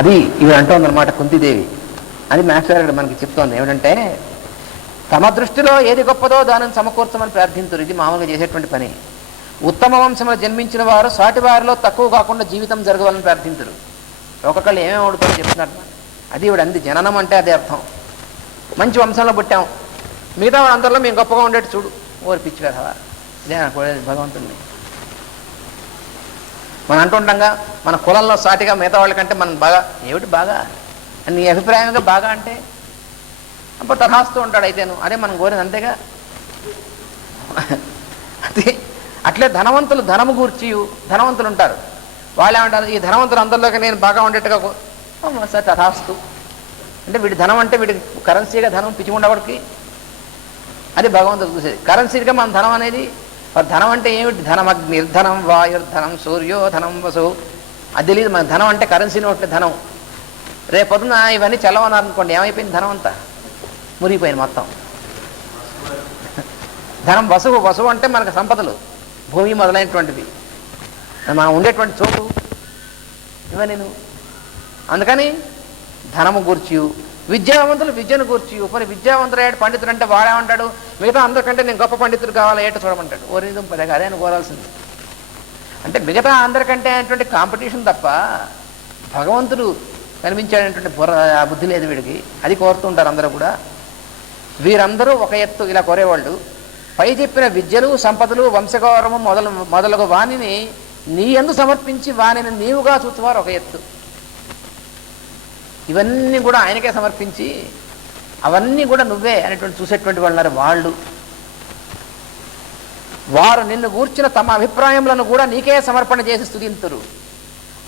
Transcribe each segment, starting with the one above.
అది ఇవి అంటోందనమాట కుంతిదేవి. అది మాస్టర్ మనకి చెప్తోంది ఏమిటంటే, తమ దృష్టిలో ఏది గొప్పదో దానిని సమకూర్చమని ప్రార్థింతురు. ఇది మామూలుగా చేసేటువంటి పని. ఉత్తమ వంశంలో జన్మించిన వారు సాటి వారిలో తక్కువ కాకుండా జీవితం జరగవాలని ప్రార్థింతురు. ఒక్కొక్కళ్ళు ఏమేమి అడుగుతారో చెప్తున్నారు. అది ఇవిడ అంది. జననం అంటే అదే అర్థం. మంచి వంశంలో పుట్టాం, మిగతా వాళ్ళందరిలో మేము గొప్పగా ఉండేట్టు చూడు. ఓరి పిచ్చి కదా, ఇదే అనుకోలేదు భగవంతుడిని. మనం అంటుండగా మన కులంలో సాటిగా మిగతా వాళ్ళకంటే మనం బాగా, ఏమిటి బాగా అని నీ అభిప్రాయంగా బాగా అంటే అప్పుడు తథాస్తూ ఉంటాడు. అయితేను అదే మనం కోరేది, అంతేగా. అది అట్లే ధనవంతులు ధనము గూర్చి ధనవంతులు ఉంటారు. వాళ్ళు ఏమంటారు, ఈ ధనవంతులు అందరిలోకి నేను బాగా ఉండేట్టుగా సార్ తథాస్తు అంటే వీడి ధనం అంటే వీడి కరెన్సీగా ధనం పిచ్చి ఉండవాడికి. అది భగవంతుడు చూసేది. కరెన్సీగా మన ధనం అనేది, ధనం అంటే ఏమిటి? ధనం అగ్నిర్ధనం, వాయుర్ధనం, సూర్యోధనం, వసు. అది తెలియదు మన ధనం అంటే కరెన్సీ నోట్లే ధనం. రేపొద్దున ఇవన్నీ చల్లవన్నారనుకోండి, ఏమైపోయింది ధనం అంతా? మురిగిపోయింది మొత్తం. ధనం వసువు. వసువు అంటే మనకు సంపదలు, భూమి మొదలైనటువంటివి, మనం ఉండేటువంటి చోటు, ఇవన్నీ. అందుకని ధనము గూర్చి, విద్యావంతులు విద్యను గూర్చి. మరి విద్యావంతుడయ్యాడు పండితుడు అంటే వాడేమంటాడు, మిగతా అందరికంటే నేను గొప్ప పండితుడు కావాలి ఏట చూడమంటాడు. ఓరిదం పదగా అదే కోరాల్సింది. అంటే మిగతా అందరికంటే అనేటువంటి కాంపిటీషన్ తప్ప భగవంతుడు కనిపించాడనేటువంటి ఆ బుద్ధి లేదు వీడికి. అది కోరుతుంటారు అందరూ కూడా. వీరందరూ ఒక ఎత్తు ఇలా కోరేవాళ్ళు. పై చెప్పిన విద్యలు, సంపదలు, వంశగౌరవం మొదలగు వాణిని నీ యందు సమర్పించి వాణిని నీవుగా చూచువారు ఒక ఎత్తు. ఇవన్నీ కూడా ఆయనకే సమర్పించి అవన్నీ కూడా నువ్వే అనేటువంటి చూసేటువంటి వాళ్ళు వారు నిన్ను గూర్చిన తమ అభిప్రాయములను కూడా నీకే సమర్పణ చేసి స్తుతింతురు.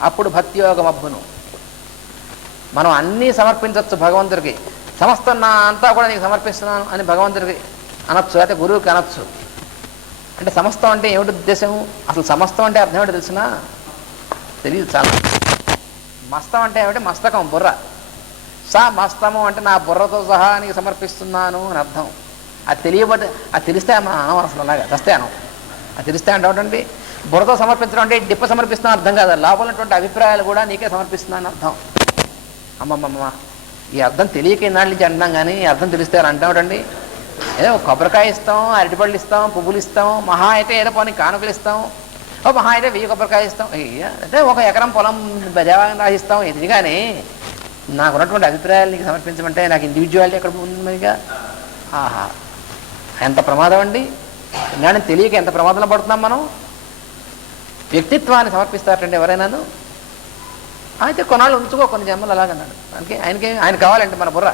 అప్పుడు భక్తియోగం అబ్బును. మనం అన్నీ సమర్పించవచ్చు భగవంతుడికి. సమస్తం నా అంతా కూడా నీకు సమర్పిస్తున్నాను అని భగవంతుడికి అనొచ్చు, అయితే గురువుకి అనొచ్చు. అంటే సమస్తం అంటే ఏమిటి ఉద్దేశము? అసలు సమస్తం అంటే అర్థం ఏమిటో తెలిసినా తెలియదు చాలా. మస్తం అంటే ఏమిటి? మస్తకం, బుర్ర. మస్తము అంటే నా బుర్రతో సహా నీకు సమర్పిస్తున్నాను అని అర్థం. అది తెలియబట్టి అది తెలిస్తే మనం అనం అసలు అలాగా తెస్తే అనం. అది తెలిస్తే అంటే బుర్రతో సమర్పించడం అంటే డిప్ప సమర్పిస్తున్నాను అర్థం కాదు. లోపల ఉన్నటువంటి అభిప్రాయాలు కూడా నీకే సమర్పిస్తున్నాను అర్థం. అమ్మమ్మమ్మ, ఈ అర్థం తెలియక ఈనాళ్ళ నుంచి అంటున్నాం, కానీ ఈ అర్థం తెలిస్తే అని అంటామండి. ఏదో కొబ్బరికాయ ఇస్తాం, అరటిపళ్ళు ఇస్తాం, పువ్వులు ఇస్తాం, మహా అయితే ఏదో పోనీ కానుకలు ఇస్తాం, మహా అయితే 1000 కొబ్బరికాయ ఇస్తాం, అంటే 1 ఎకరం పొలం దేవాలయం రాసిస్తాం. ఇది కానీ నాకు ఉన్నటువంటి అభిప్రాయాలు నీకు సమర్పించమంటే నాకు ఇండివిజువాలిటీ ఎక్కడ ఉంది మరిగా? ఆహా, ఎంత ప్రమాదం అండి! నేను తెలియక ఎంత ప్రమాదంలో పడుతున్నాం మనం. వ్యక్తిత్వాన్ని సమర్పిస్తారంటే ఎవరైనాను. అయితే కొన్నాళ్ళు ఉంచుకో, కొన్ని జన్మలు అలాగన్నాడు. ఆయన కావాలంటే మన బుర్ర.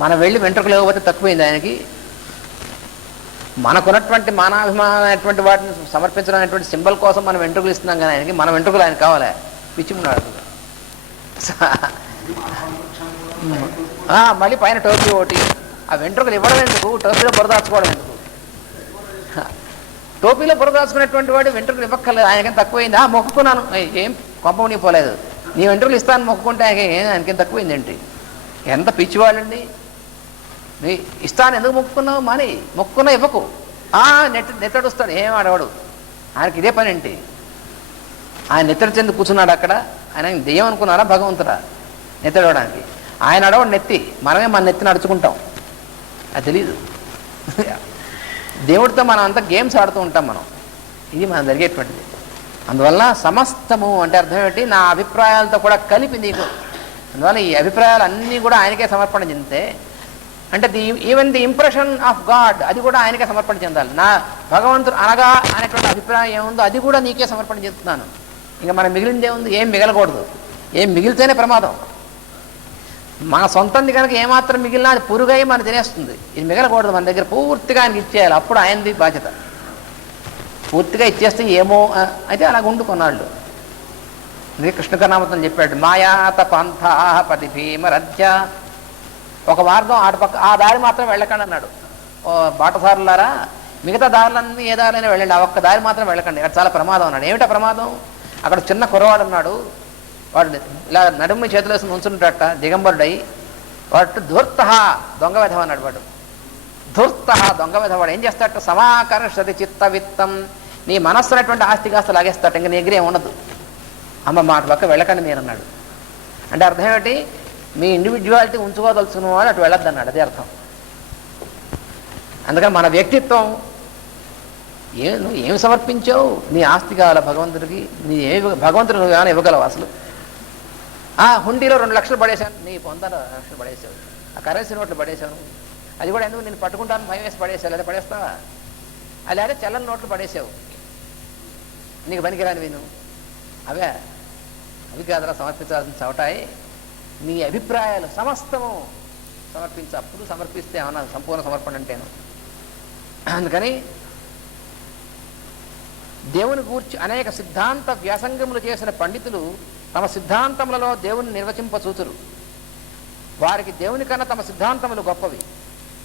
మనం వెళ్ళి వెంట్రుకలు లేకపోతే తక్కువైంది ఆయనకి. మనకున్నటువంటి మానాభిమానమైనటువంటి వాటిని సమర్పించడం అనేటువంటి సింబల్ కోసం మనం వెంట్రుకలు ఇస్తున్నాం, కానీ ఆయనకి మన వెంట్రుకలు ఆయన కావాలి. పిచ్చిమున్నాడు. మళ్ళీ పైన టోపీ ఒకటి. ఆ వెంట్రుకలు ఇవ్వడం ఎందుకు? టోపీలో బురదాచుకోవడం ఎందుకు? టోపీలో బురదాచుకునేటువంటి వాడు వెంట్రుకలు ఇవ్వక్కర్లేదు. ఆయనకేం తక్కువైంది? మొక్కుకున్నాను, ఏం కొంపని పోలేదు. నీ వెంట్రుకలు ఇస్తాను మొక్కుకుంటే ఆయనకేం తక్కువైందేంటి? ఎంత పిచ్చివాళ్ళండి. ఇస్తాను ఎందుకు మొక్కుకున్నావు? మాని మొక్కుకున్నా ఇవ్వకు. నెత్తడుస్తాడు, ఏం ఆడవాడు. ఆయనకి ఇదే పని ఏంటి? ఆయన నెత్తడి చెంది కూర్చున్నాడు అక్కడ. ఆయన దెయ్యం అనుకున్నారా భగవంతుడా నెత్తడవడానికి? ఆయన అడవాడు నెత్తి, మనమే మన నెత్తిని అడుచుకుంటాం. అది తెలీదు. దేవుడితో మనం అంతా గేమ్స్ ఆడుతూ ఉంటాం మనం. ఇది మనం జరిగేటువంటిది. అందువల్ల సమస్తము అంటే అర్థం ఏంటి? నా అభిప్రాయాలతో కూడా కలిపి నీకు. అందువల్ల ఈ అభిప్రాయాలు అన్నీ కూడా ఆయనకే సమర్పణ చెందితే, అంటే even the impression of God అది కూడా ఆయనకే సమర్పణ చెందాలి. నా భగవంతుడు అనగా అనేటువంటి అభిప్రాయం ఏముందో అది కూడా నీకే సమర్పణ చెందుతున్నాను. ఇంకా మనం మిగిలింది ఏముంది? ఏం మిగలకూడదు. ఏం మిగిలితేనే ప్రమాదం. మన సొంతంది కనుక ఏమాత్రం మిగిలినా అది పురుగై మనం తినేస్తుంది. ఇది మిగలకూడదు. మన దగ్గర పూర్తిగా ఆయనకి ఇచ్చేయాలి. అప్పుడు ఆయనది బాధ్యత. పూర్తిగా ఇచ్చేస్తే ఏమో అయితే అలాగ ఉండు కొన్నాళ్ళు. అందుకే కృష్ణ కర్ణామతం చెప్పాడు, మాయాత పంథా పతి భీమరథ్య. ఒక మార్గం ఆటపక్క, ఆ దారి మాత్రం వెళ్ళకండి అన్నాడు. బాటసారులారా, మిగతా దారులన్నీ ఏ దారిలైనా వెళ్ళండి, ఆ ఒక్క దారి మాత్రం వెళ్ళకండి, అక్కడ చాలా ప్రమాదం అన్నాడు. ఏమిటా ప్రమాదం? అక్కడ చిన్న కుర్రవాడు ఉన్నాడు. వాడు ఇలా నడుము చేతులు వేసుకుని ఉంచుంటాడట, దిగంబరుడై. వాడు ధూర్త దొంగ వెధవ అన్నాడు. వాడు ధూర్త దొంగ వెధవ. వాడు ఏం చేస్తాడట? సమాకర్షతి చిత్త విత్తం. నీ మనస్సు అనేటువంటి ఆస్తికాస్త లాగేస్తాడు. ఇంకా నీ దగ్గర ఏమి ఉండదు. అమ్మ మాట పక్క వెళ్ళకండి మీరు అన్నాడు. అంటే అర్థం ఏమిటి? మీ ఇండివిజువాలిటీ ఉంచుకోదలుచుకున్న వాడు అటు వెళ్ళొద్దు అన్నాడు. అదే అర్థం. అందుకని మన వ్యక్తిత్వం నువ్వు ఏమి సమర్పించావు? నీ ఆస్తి కావాలా భగవంతుడికి? నీ భగవంతుడు నువ్వు ఏమైనా ఇవ్వగలవు అసలు? హుండీలో 2 లక్షలు పడేశాను, నీ పొందన 2 లక్షలు పడేసావు. ఆ కరెన్సీ నోట్లు పడేశాను, అది కూడా ఎందుకు నేను పట్టుకుంటాను భయం వేసి పడేసావు. లేదా పడేస్తావా? అది అదే చల్లని నోట్లు పడేసావు, నీకు పనికిరానివి నువ్వు. అవి కాదరా సమర్పించాల్సిన చవటాయి. నీ అభిప్రాయాలు సమస్తము సమర్పించు. అప్పుడు సమర్పిస్తే ఏమన్నా సంపూర్ణ సమర్పణ అంటేను. అందుకని దేవుని గూర్చి అనేక సిద్ధాంత వ్యాసంగములు చేసిన పండితులు తమ సిద్ధాంతములలో దేవుని నిర్వచింపచూతురు. వారికి దేవుని కన్నా తమ సిద్ధాంతములు గొప్పవి.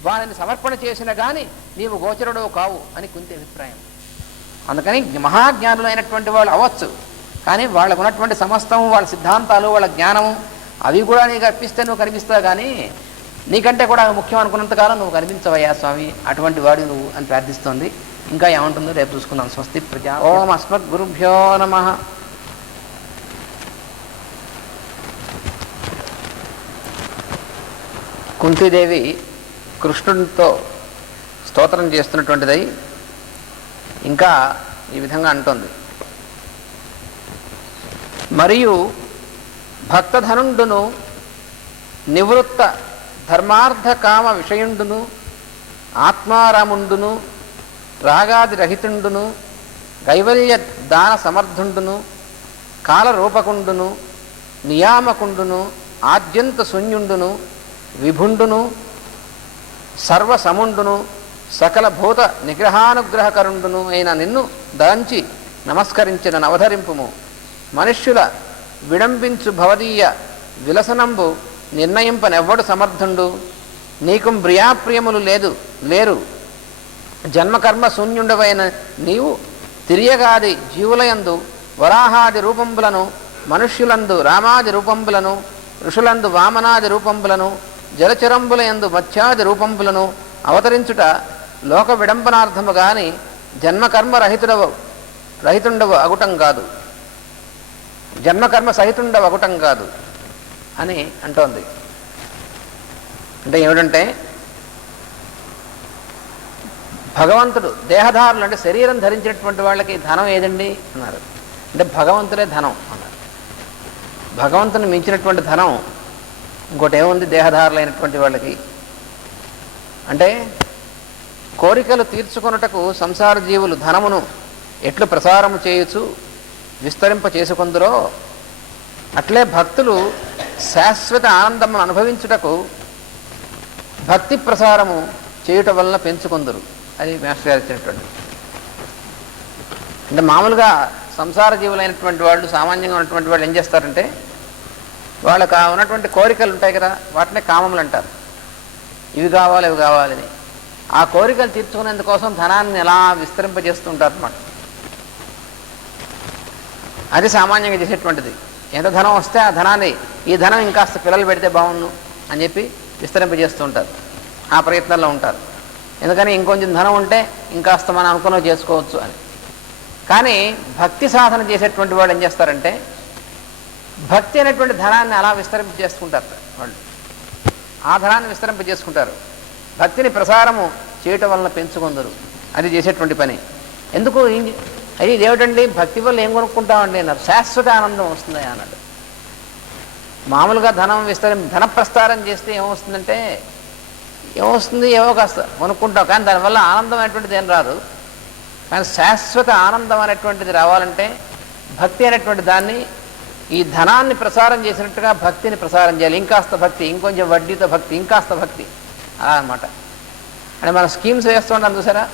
వారిని సమర్పణ చేసిన గాని నీవు గోచరుడో కావు అని కుంతి అభిప్రాయం. అందుకని మహాజ్ఞానులైనటువంటి వాళ్ళు అవ్వచ్చు, కానీ వాళ్ళకు ఉన్నటువంటి సమస్తం, వాళ్ళ సిద్ధాంతాలు, వాళ్ళ జ్ఞానము అవి కూడా నీకు అర్పిస్తే నువ్వు కనిపిస్తావు. కానీ నీకంటే కూడా ముఖ్యం అనుకున్నంతకాలం నువ్వు కనిపించవయ్యా స్వామి, అటువంటి వాడు నువ్వు అని ప్రార్థిస్తోంది. ఇంకా ఏమంటుందో రేపు చూసుకుందాం. స్వస్తి ప్రజా. ఓం అస్మద్గురుభ్యో నమః. కుంతీదేవి కృష్ణుడితో స్తోత్రం చేస్తున్నటువంటిదై ఇంకా ఈ విధంగా అంటోంది. మరియు భక్తధనుండును నివృత్త ధర్మార్థ కామ విషయుండును ఆత్మారాముండును రాగాది రహితుండును కైవల్య దాన సమర్థుండును కాలరూపకుండును నియామకుండును ఆద్యంత శూన్యుండును విభుండును సర్వసముండును సకల భూత నిగ్రహానుగ్రహకరుండును అయిన నిన్ను దాంచి నమస్కరించిన నవధరింపుము. మనుష్యుల విడంబించు భవదీయ విలసనంబు నిర్ణయింపనెవ్వడు సమర్థుండు. నీకు ప్రియాప్రియములు లేరు. జన్మకర్మ శూన్యుండవైన నీవు తిరియగాది జీవులయందు వరాహాది రూపంబులను, మనుష్యులందు రామాది రూపంబులను, ఋషులందు వామనాది రూపంబులను, జలచరంబులయందు మత్స్యాది రూపంబులను అవతరించుట లోక విడంబనార్థము గాని జన్మకర్మ రహితుండవు అగుటం కాదు, జన్మకర్మ సహితుండవు అగుటం కాదు అని అంటోంది. అంటే ఏమిటంటే భగవంతుడు దేహధారులు అంటే శరీరం ధరించినటువంటి వాళ్ళకి ధనం ఏదండి అన్నారు. అంటే భగవంతుడే ధనం అన్నారు. భగవంతుని మించినటువంటి ధనం ఇంకోటి ఏముంది దేహధారులైనటువంటి వాళ్ళకి? అంటే కోరికలు తీర్చుకొనుటకు సంసార జీవులు ధనమును ఎట్లు ప్రసారము చేయొచ్చు విస్తరింప చేసుకొందురో అట్లే భక్తులు శాశ్వత ఆనందమును అనుభవించుటకు భక్తి ప్రసారము చేయుట వలన పెంచుకొందురు. అది మాస్టర్ గారు ఇచ్చినటువంటి. అంటే మామూలుగా సంసార జీవులైనటువంటి వాళ్ళు, సామాన్యంగా ఉన్నటువంటి వాళ్ళు ఏం చేస్తారంటే వాళ్ళకు ఉన్నటువంటి కోరికలు ఉంటాయి కదా, వాటినే కామములు అంటారు. ఇవి కావాలి ఇవి కావాలని ఆ కోరికలు తీర్చుకునేందుకోసం ధనాన్ని ఎలా విస్తరింపజేస్తుంటారు అన్నమాట. అది సామాన్యంగా చేసేటువంటిది. ఎంత ధనం వస్తే ఆ ధనాన్ని, ఈ ధనం ఇంకాస్త పిల్లలు పెడితే బాగుండు అని చెప్పి విస్తరింపజేస్తూ ఉంటారు. ఆ ప్రయత్నంలో ఉంటారు. ఎందుకని ఇంకొంచెం ధనం ఉంటే ఇంకాస్త మనం అనుకున్నవి చేసుకోవచ్చు అని. కానీ భక్తి సాధన చేసేటువంటి వాళ్ళు ఏం చేస్తారంటే భక్తి అనేటువంటి ధనాన్ని అలా విస్తరింపజేసుకుంటారు. వాళ్ళు ఆ ధనాన్ని విస్తరింపజేసుకుంటారు. భక్తిని ప్రసారము చేయటం వలన పెంచుకుందరు. అది చేసేటువంటి పని. ఎందుకు అది ఏమిటండి భక్తి వల్ల ఏం కొనుక్కుంటామండి అన్నారు. శాశ్వత ఆనందం వస్తుంది అన్నాడు. మామూలుగా ధన ప్రస్తారం చేస్తే ఏమొస్తుందంటే ఏమొస్తుంది, ఏవో కాస్త కొనుక్కుంటాం, కానీ దానివల్ల ఆనందం అనేటువంటిది ఏం రాదు. కానీ శాశ్వత ఆనందం అనేటువంటిది రావాలంటే భక్తి అనేటువంటి దాన్ని, ఈ ధనాన్ని ప్రసారం చేసినట్టుగా భక్తిని ప్రసారం చేయాలి. ఇంకాస్త భక్తి, ఇంకొంచెం వడ్డీతో భక్తి, ఇంకాస్త భక్తి, అలా అనమాట. అంటే మనం స్కీమ్స్ వేస్తూ ఉంటాం చూసారా,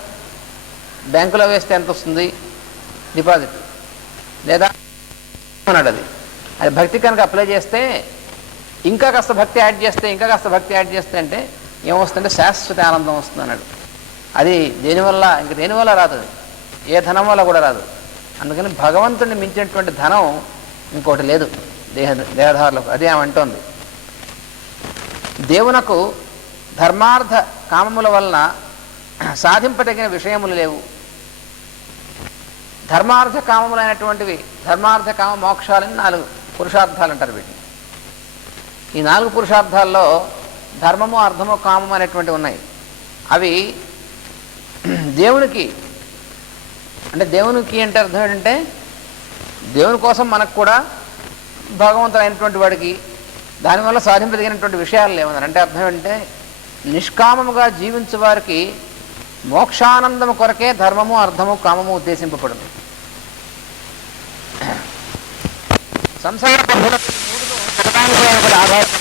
బ్యాంకులో వేస్తే ఎంత వస్తుంది డిపాజిట్, లేదా అన్నాడు అది భక్తి కనుక అప్లై చేస్తే ఇంకా కాస్త భక్తి యాడ్ చేస్తే, ఇంకా కాస్త భక్తి యాడ్ చేస్తే అంటే ఏమొస్తుందంటే శాశ్వత ఆనందం వస్తుంది అన్నాడు. అది దేనివల్ల, ఇంక దేనివల్ల రాదు, అది ఏ ధనం వల్ల కూడా రాదు. అందుకని భగవంతుడిని మించినటువంటి ధనం ఇంకోటి లేదు దేహధారులకు. అదే ఏమంటోంది. దేవునకు ధర్మార్థ కామముల వలన సాధింపదగిన విషయములు లేవు. ధర్మార్థ కామములైనటువంటివి, ధర్మార్థ కామ మోక్షాలని 4 పురుషార్థాలు అంటారు వీటిని. ఈ 4 పురుషార్థాల్లో ధర్మము, అర్థము, కామము అనేటువంటివి ఉన్నాయి. అవి దేవునికి అంటే దేవునికి అంటే అర్థం ఏంటంటే దేవుని కోసం మనకు కూడా భగవంతుడు అయినటువంటి వాడికి దానివల్ల సాధింపదగినటువంటి విషయాలు లేవన్నారు. అంటే అర్థం ఏంటంటే నిష్కామముగా జీవించే వారికి మోక్షానందము కొరకే ధర్మము, అర్థము, కామము ఉద్దేశింపబడింది. సంసార పద్ధతులు ఆధారపడి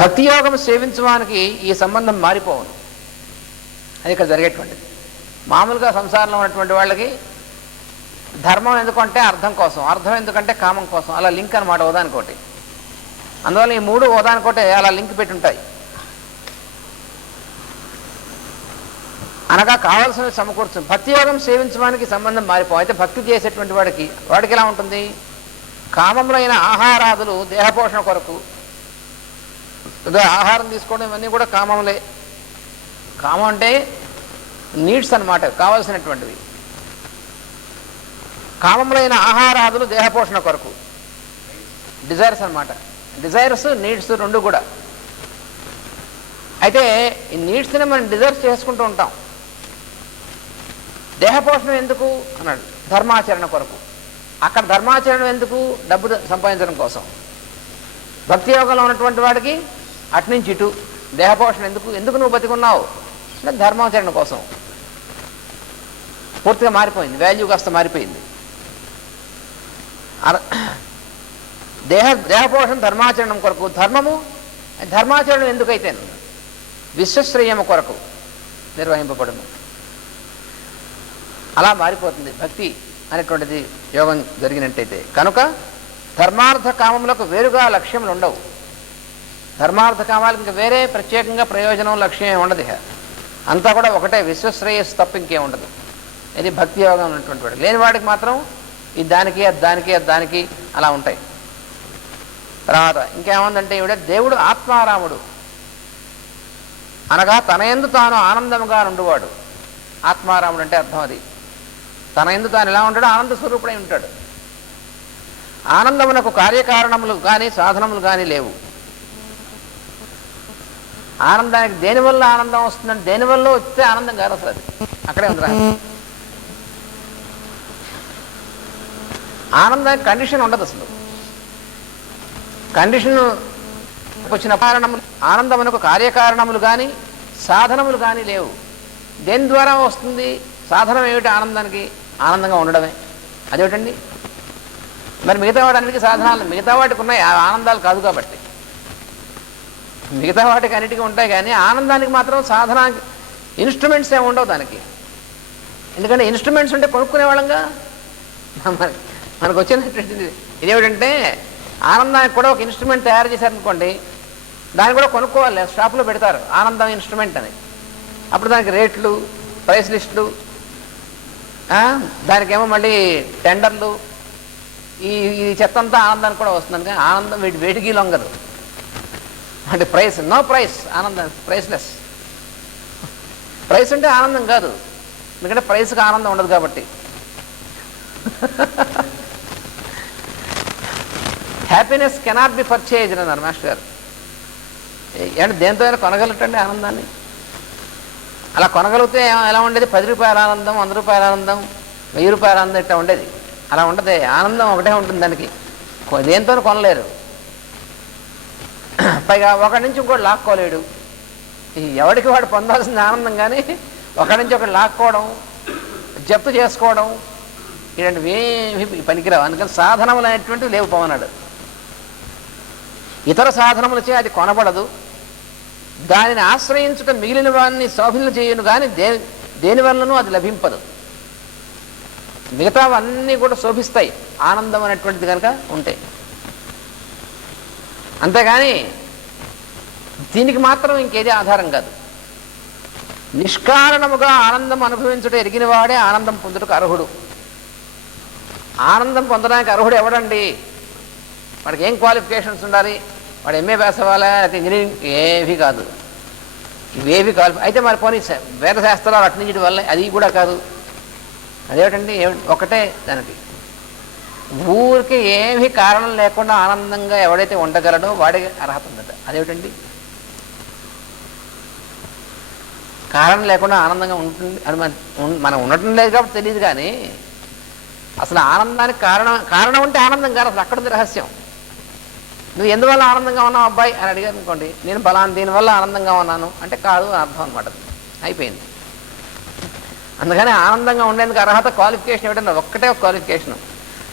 భక్తి యోగం సేవించడానికి ఈ సంబంధం మారిపోవును. అది ఇక్కడ జరిగేటువంటిది. మామూలుగా సంసారంలో ఉన్నటువంటి వాళ్ళకి ధర్మం ఎందుకంటే అర్థం కోసం, అర్థం ఎందుకంటే కామం కోసం, అలా లింక్ అనమాట ఓదానికోటి. అందువల్ల ఈ 3 ఓదానికోటే అలా లింక్ పెట్టి ఉంటాయి. అనగా కావాల్సినవి సమకూర్చు. భక్తి యోగం సేవించడానికి సంబంధం మారిపోవు. అయితే భక్తి చేసేటువంటి వాడికి ఎలా ఉంటుంది? కామములైన ఆహారాదులు దేహపోషణ కొరకు, ఆహారం తీసుకోవడం ఇవన్నీ కూడా కామములే. కామం అంటే నీడ్స్ అన్నమాట, కావాల్సినటువంటివి. కామములైన ఆహారాదులు దేహపోషణ కొరకు, డిజైర్స్ అన్నమాట. డిజైర్స్, నీడ్స్ 2 కూడా. అయితే ఈ నీడ్స్ని మనం డిజైర్స్ చేసుకుంటూ ఉంటాం. దేహపోషణం ఎందుకు అన్నాడు? ధర్మాచరణ కొరకు. అక్కడ ధర్మాచరణ ఎందుకు? డబ్బు సంపాదించడం కోసం. భక్తి యోగంలో ఉన్నటువంటి వాడికి అటునుంచి ఇటు దేహపోషణ ఎందుకు నువ్వు బతికున్నావు అంటే ధర్మాచరణ కోసం. పూర్తిగా మారిపోయింది, వాల్యూ కాస్త మారిపోయింది. దేహపోషణ ధర్మాచరణం కొరకు. ధర్మాచరణం ఎందుకైతే విశ్వశ్రేయము కొరకు నిర్వహింపబడును. అలా మారిపోతుంది భక్తి అనేటువంటిది యోగం జరిగినట్టయితే. కనుక ధర్మార్థ కామములకు వేరుగా లక్ష్యములు ఉండవు. ధర్మార్థ కామాలకు ఇంకా వేరే ప్రత్యేకంగా ప్రయోజనం, లక్ష్యం ఉండదు. అంతా కూడా ఒకటే, విశ్వశ్రేయస్సు తప్ప ఇంకేం ఉండదు. ఇది భక్తి యోగం ఉన్నటువంటి వాడు. లేని వాడికి మాత్రం ఇది దానికి, అది దానికి అలా ఉంటాయి. తర్వాత ఇంకేముందంటే దేవుడు ఆత్మారాముడు అనగా తన యందు తాను ఆనందముగా నుండువాడు. ఆత్మారాముడు అంటే అర్థం అది. తన యందు తాను ఎలా ఉంటాడు? ఆనంద స్వరూపుడై ఉంటాడు. ఆనందమునకు కార్యకారణములు కానీ సాధనములు కానీ లేవు. ఆనందానికి దేనివల్ల ఆనందం వస్తుందంటే దేనివల్ల వస్తే ఆనందం కాదు అసలు. అది అక్కడే ఉంది రహస్యం. ఆనందానికి కండిషన్ ఉండదు అసలు. కండిషన్ వచ్చిన కారణములు, ఆనందమునకు కార్యకారణములు కానీ సాధనములు కానీ లేవు. దేని ద్వారా వస్తుంది? సాధనం ఏమిటి ఆనందానికి? ఆనందంగా ఉండడమే. అదేమిటండి? మరి మిగతా వాటన్నిటికీ సాధనాలు, మిగతా వాటికి ఉన్నాయి, ఆనందాలు కాదు కాబట్టి. మిగతా వాటికి అన్నిటికీ ఉంటాయి కానీ ఆనందానికి మాత్రం సాధన ఇన్స్ట్రుమెంట్స్ ఏమి ఉండవు దానికి. ఎందుకంటే ఇన్స్ట్రుమెంట్స్ ఉంటే కొనుక్కునే వాళ్ళంగా. మనకు వచ్చినటువంటిది ఇదేమిటంటే ఆనందానికి కూడా ఒక ఇన్స్ట్రుమెంట్ తయారు చేశారనుకోండి, దాన్ని కూడా కొనుక్కోవాలి, షాప్లో పెడతారు ఆనందం ఇన్స్ట్రుమెంట్ అని. అప్పుడు దానికి రేట్లు, ప్రైస్ లిస్టులు, దానికేమో మళ్ళీ టెండర్లు, ఈ చెత్త అంతా ఆనందానికి కూడా వస్తుంది. కానీ ఆనందం వేటికి లొంగదు. అంటే ప్రైస్, నో ప్రైస్, ఆనందం ప్రైస్లెస్. ప్రైస్ అంటే ఆనందం కాదు, ఎందుకంటే ప్రైస్కి ఆనందం ఉండదు కాబట్టి. హ్యాపీనెస్ కెనాట్ బి పర్చేజ్డ్ అన్నారు మాస్టర్ గారు. అంటే దేంతో అయినా కొనగలటండి ఆనందాన్ని. అలా కొనగలిగితే ఎలా ఉండేది? 10 రూపాయల ఆనందం, 100 రూపాయల ఆనందం, 1000 రూపాయల ఆనందం ఇట్లా ఉండేది. అలా ఉండదు. ఆనందం ఒకటే ఉంటుంది దానికి, దేంతో కొనలేరు. పైగా ఒకటి నుంచి ఇంకోటి లాక్కోలేడు. ఎవరికి వాడు పొందాల్సిన ఆనందం కానీ ఒకటి నుంచి ఒకటి లాక్కోవడం, జప్తు చేసుకోవడం ఇలాంటివి ఏమి పనికిరావు. అందుకని సాధనములు అనేటువంటివి లేవు పవనాడు. ఇతర సాధనములచే అది కొనబడదు. దానిని ఆశ్రయించుట మిగిలిన వారిని శోభిల్లు చేయను కానీ దేనివల్లనూ అది లభింపదు. మిగతావన్నీ కూడా శోభిస్తాయి ఆనందం అనేటువంటిది కనుక ఉంటే. అంతేగాని దీనికి మాత్రం ఇంకేది ఆధారం కాదు. నిష్కారణముగా ఆనందం అనుభవించుట ఎరిగిన వాడే ఆనందం పొందుటకు అర్హుడు. ఆనందం పొందడానికి అర్హుడు ఎవడండి? వాడికి ఏం క్వాలిఫికేషన్స్ ఉండాలి? వాడు ఎంఏ పాస్ అవ్వాలా, అయితే ఇంజనీరింగ్? ఏవి కాదు, ఇవేవి అయితే మరి పోనీ వేదశాస్త్రాలు అటు నుంచి వల్ల అది కూడా కాదు. అదేమిటండి? ఒకటే దానికి, ఊరికి ఏమీ కారణం లేకుండా ఆనందంగా ఎవడైతే ఉండగలడో వాడికి అర్హత ఉందట. అదేమిటండి? కారణం లేకుండా ఆనందంగా ఉంటుంది అని మనం ఉండటం లేదు కాబట్టి తెలియదు. కానీ అసలు ఆనందానికి కారణం ఉంటే ఆనందం కాదు, అసలు అక్కడుంది రహస్యం. నువ్వు ఎందువల్ల ఆనందంగా ఉన్నావు అబ్బాయి అని అడిగారు అనుకోండి, నేను బలాన్ని దీనివల్ల ఆనందంగా ఉన్నాను అంటే కాదు అని అర్థం అనమాట. అయిపోయింది. అందుకని ఆనందంగా ఉండేందుకు అర్హత క్వాలిఫికేషన్ ఏమిటన్నా ఒక్కటే ఒక క్వాలిఫికేషను,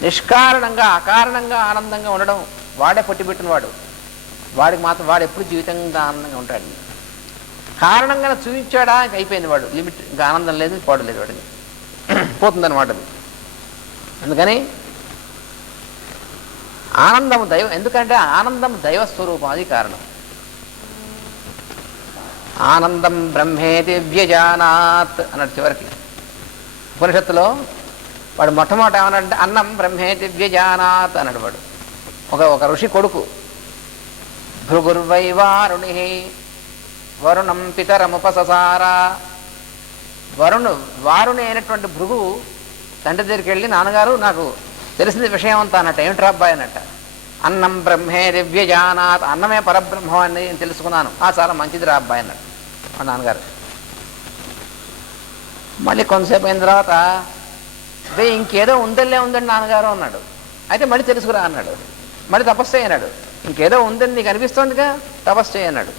నిష్కారణంగా అకారణంగా ఆనందంగా ఉండడం. వాడే పొట్టిపెట్టిన వాడు, వాడికి మాత్రం వాడు ఎప్పుడు జీవితంగా ఆనందంగా ఉంటాడు. కారణంగా చూపించాడా అయిపోయింది, వాడు లిమిట్, ఇంకా ఆనందం లేదు, పోవడం వాడికి పోతుందన్నమాట అది. అందుకని ఆనందము దైవం, ఎందుకంటే ఆనందం దైవస్వరూపం, అది కారణం. ఆనందం బ్రహ్మేతి వ్యజానాత్ అన్నాడు చివరికి ఉపనిషత్తులో. వాడు మొట్టమొదట ఏమన్నాడంటే అన్నం బ్రహ్మేతి వ్యజానాత్ అన్నాడు. వాడు ఒక ఋషి కొడుకు. భృగుర్వై వారుణి వరుణం పితరముపససార. వారుణి అయినటువంటి భృగు తండ్రి దగ్గరికి వెళ్ళి, నాన్నగారు నాకు తెలిసింది విషయం అంతా అన్నట్టు. ఏమిట్రా అబ్బాయి అన్నట్ట. అన్నం బ్రహ్మే దివ్యజానాత్, అన్నమే పరబ్రహ్మం అని నేను తెలుసుకున్నాను. చాలా మంచిది రా అబ్బాయి అన్నాడు మా నాన్నగారు. మళ్ళీ కొంతసేపు అయిన తర్వాత, అదే ఇంకేదో ఉందండి నాన్నగారు అన్నాడు. అయితే మళ్ళీ తెలుసుకురా అన్నాడు. మళ్ళీ తపస్సు చేయన్నాడు. ఇంకేదో ఉందని నీకు అనిపిస్తోందిగా, తపస్సు చేయన్నాడు.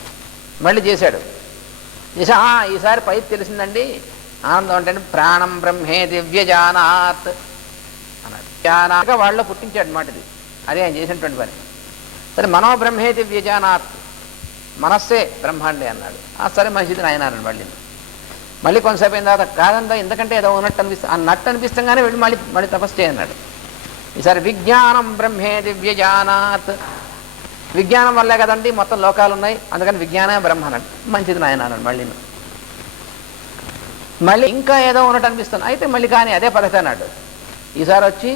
మళ్ళీ చేశాడు. ఈసారి పైకి తెలిసిందండి ఆనందం అంటే ప్రాణం బ్రహ్మే దివ్యజానాత్ అన్నాడు. జ్ఞానాక వాళ్ళలో పుట్టించాడు మాట ఇది. అదే ఆయన చేసినటువంటి పని. సరే, మనోబ్రహ్మే దివ్యజానాత్, మనస్సే బ్రహ్మాండే అన్నాడు. సరే మంచిది నాయన అన్నాడు. మళ్ళీ కొంతసేపు అయిన తర్వాత, కాదంతా ఎందుకంటే ఏదో అన్నట్టు అనిపిస్తాగానే వెళ్ళి మళ్ళీ తపస్సు చేయన్నాడు. ఈసారి విజ్ఞానం బ్రహ్మే దివ్యజానాత్, విజ్ఞానం వల్లే కదండి మొత్తం లోకాలు ఉన్నాయి, అందుకని విజ్ఞానమే బ్రహ్మ అన్నాడు. మంచిది నాయన అన్నాడు. మళ్ళీ ఇంకా ఏదో ఉన్నట్టు అనిపిస్తుంది, అయితే మళ్ళీ కానీ అదే పద్ధతి అన్నాడు. ఈసారి వచ్చి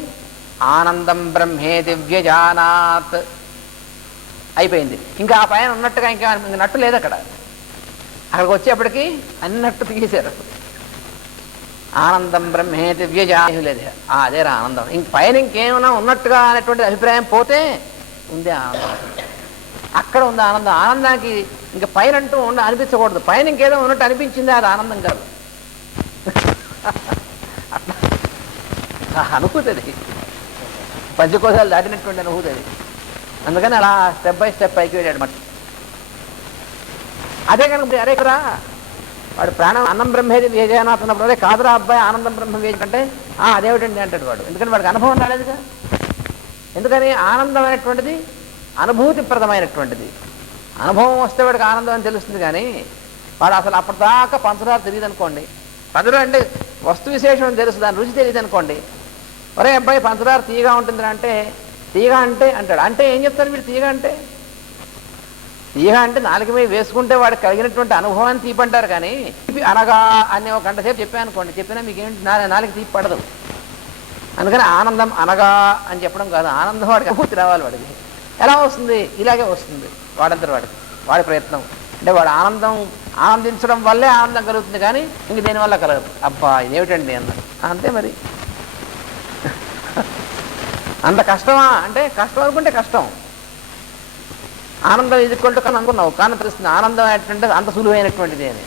ఆనందం బ్రహ్మే దివ్యజానాత్ అయిపోయింది. ఇంకా ఆ పైన ఉన్నట్టుగా ఇంకా నట్టు లేదు అక్కడ. అక్కడికి వచ్చేప్పటికి అన్నట్టు తీసేశారు. ఆనందం బ్రహ్మే దివ్యజానం లేదు. అదేరా ఆనందం. ఇంక పైన ఇంకేమైనా ఉన్నట్టుగా అనేటువంటి అభిప్రాయం పోతే ఉంది ఆనందం. అక్కడ ఉంది ఆనందం. ఆనందానికి ఇంకా పైన అంటూ అనిపించకూడదు. పైన ఇంకేదో ఉన్నట్టు అనిపించింది, అది ఆనందం కాదు. అనుభూతి అది, పంచకోశాలు దాటినటువంటి అనుభూతి అది. అందుకని అలా స్టెప్ బై స్టెప్ పైకి వెళ్ళాడు మాట. అదే కనుక అరే కదా వాడు ప్రాణం అన్నం బ్రహ్మేది వేజనాథ్ అన్నప్పుడు, అదే కాదురా అబ్బాయి ఆనందం బ్రహ్మ వేజ అంటే అదేమిటండి అంటాడు వాడు. ఎందుకంటే వాడికి అనుభవం రాలేదుగా. ఎందుకని ఆనందం అనేటువంటిది అనుభూతిప్రదమైనటువంటిది. అనుభవం వస్తే వాడికి ఆనందం అని తెలుస్తుంది. కానీ వాడు అసలు అప్పటిదాకా పంచదార తెలియదు అనుకోండి. పంచదార అంటే వస్తు విశేషం అని తెలుసు, దాని రుచి తెలియదు అనుకోండి. ఒరే అబ్బాయి పంచదార తీయగా ఉంటుంది అంటే, తీయగా అంటే అంటాడు. అంటే ఏం చెప్తాడు వీడు? తీయగా అంటే నాలుగు మీద వేసుకుంటే వాడికి కలిగినటువంటి అనుభవాన్ని తీపంటారు. కానీ అనగా అని ఒక గంట సేపు చెప్పాను అనుకోండి, చెప్పినా మీకేంటి నాలుగు తీపి పడదు. అందుకని ఆనందం అనగా అని చెప్పడం కాదు, ఆనందం వాడికి అనుభూతి రావాలి. వాడికి ఎలా వస్తుంది? ఇలాగే వస్తుంది వాడంతా వాడి ప్రయత్నం. అంటే వాడు ఆనందించడం వల్లే ఆనందం కలుగుతుంది, కానీ ఇంక దేనివల్ల కలగదు. అబ్బా ఇదేమిటండి అన్నాడు. అంతే మరి. అంత కష్టమా అంటే, కష్టం అనుకుంటే కష్టం. ఆనందం ఇది కొంటూ కానీ అనుకున్నావు, కానీ తెలుస్తుంది ఆనందం ఏంటంటే అంత సులువైనటువంటిది అని.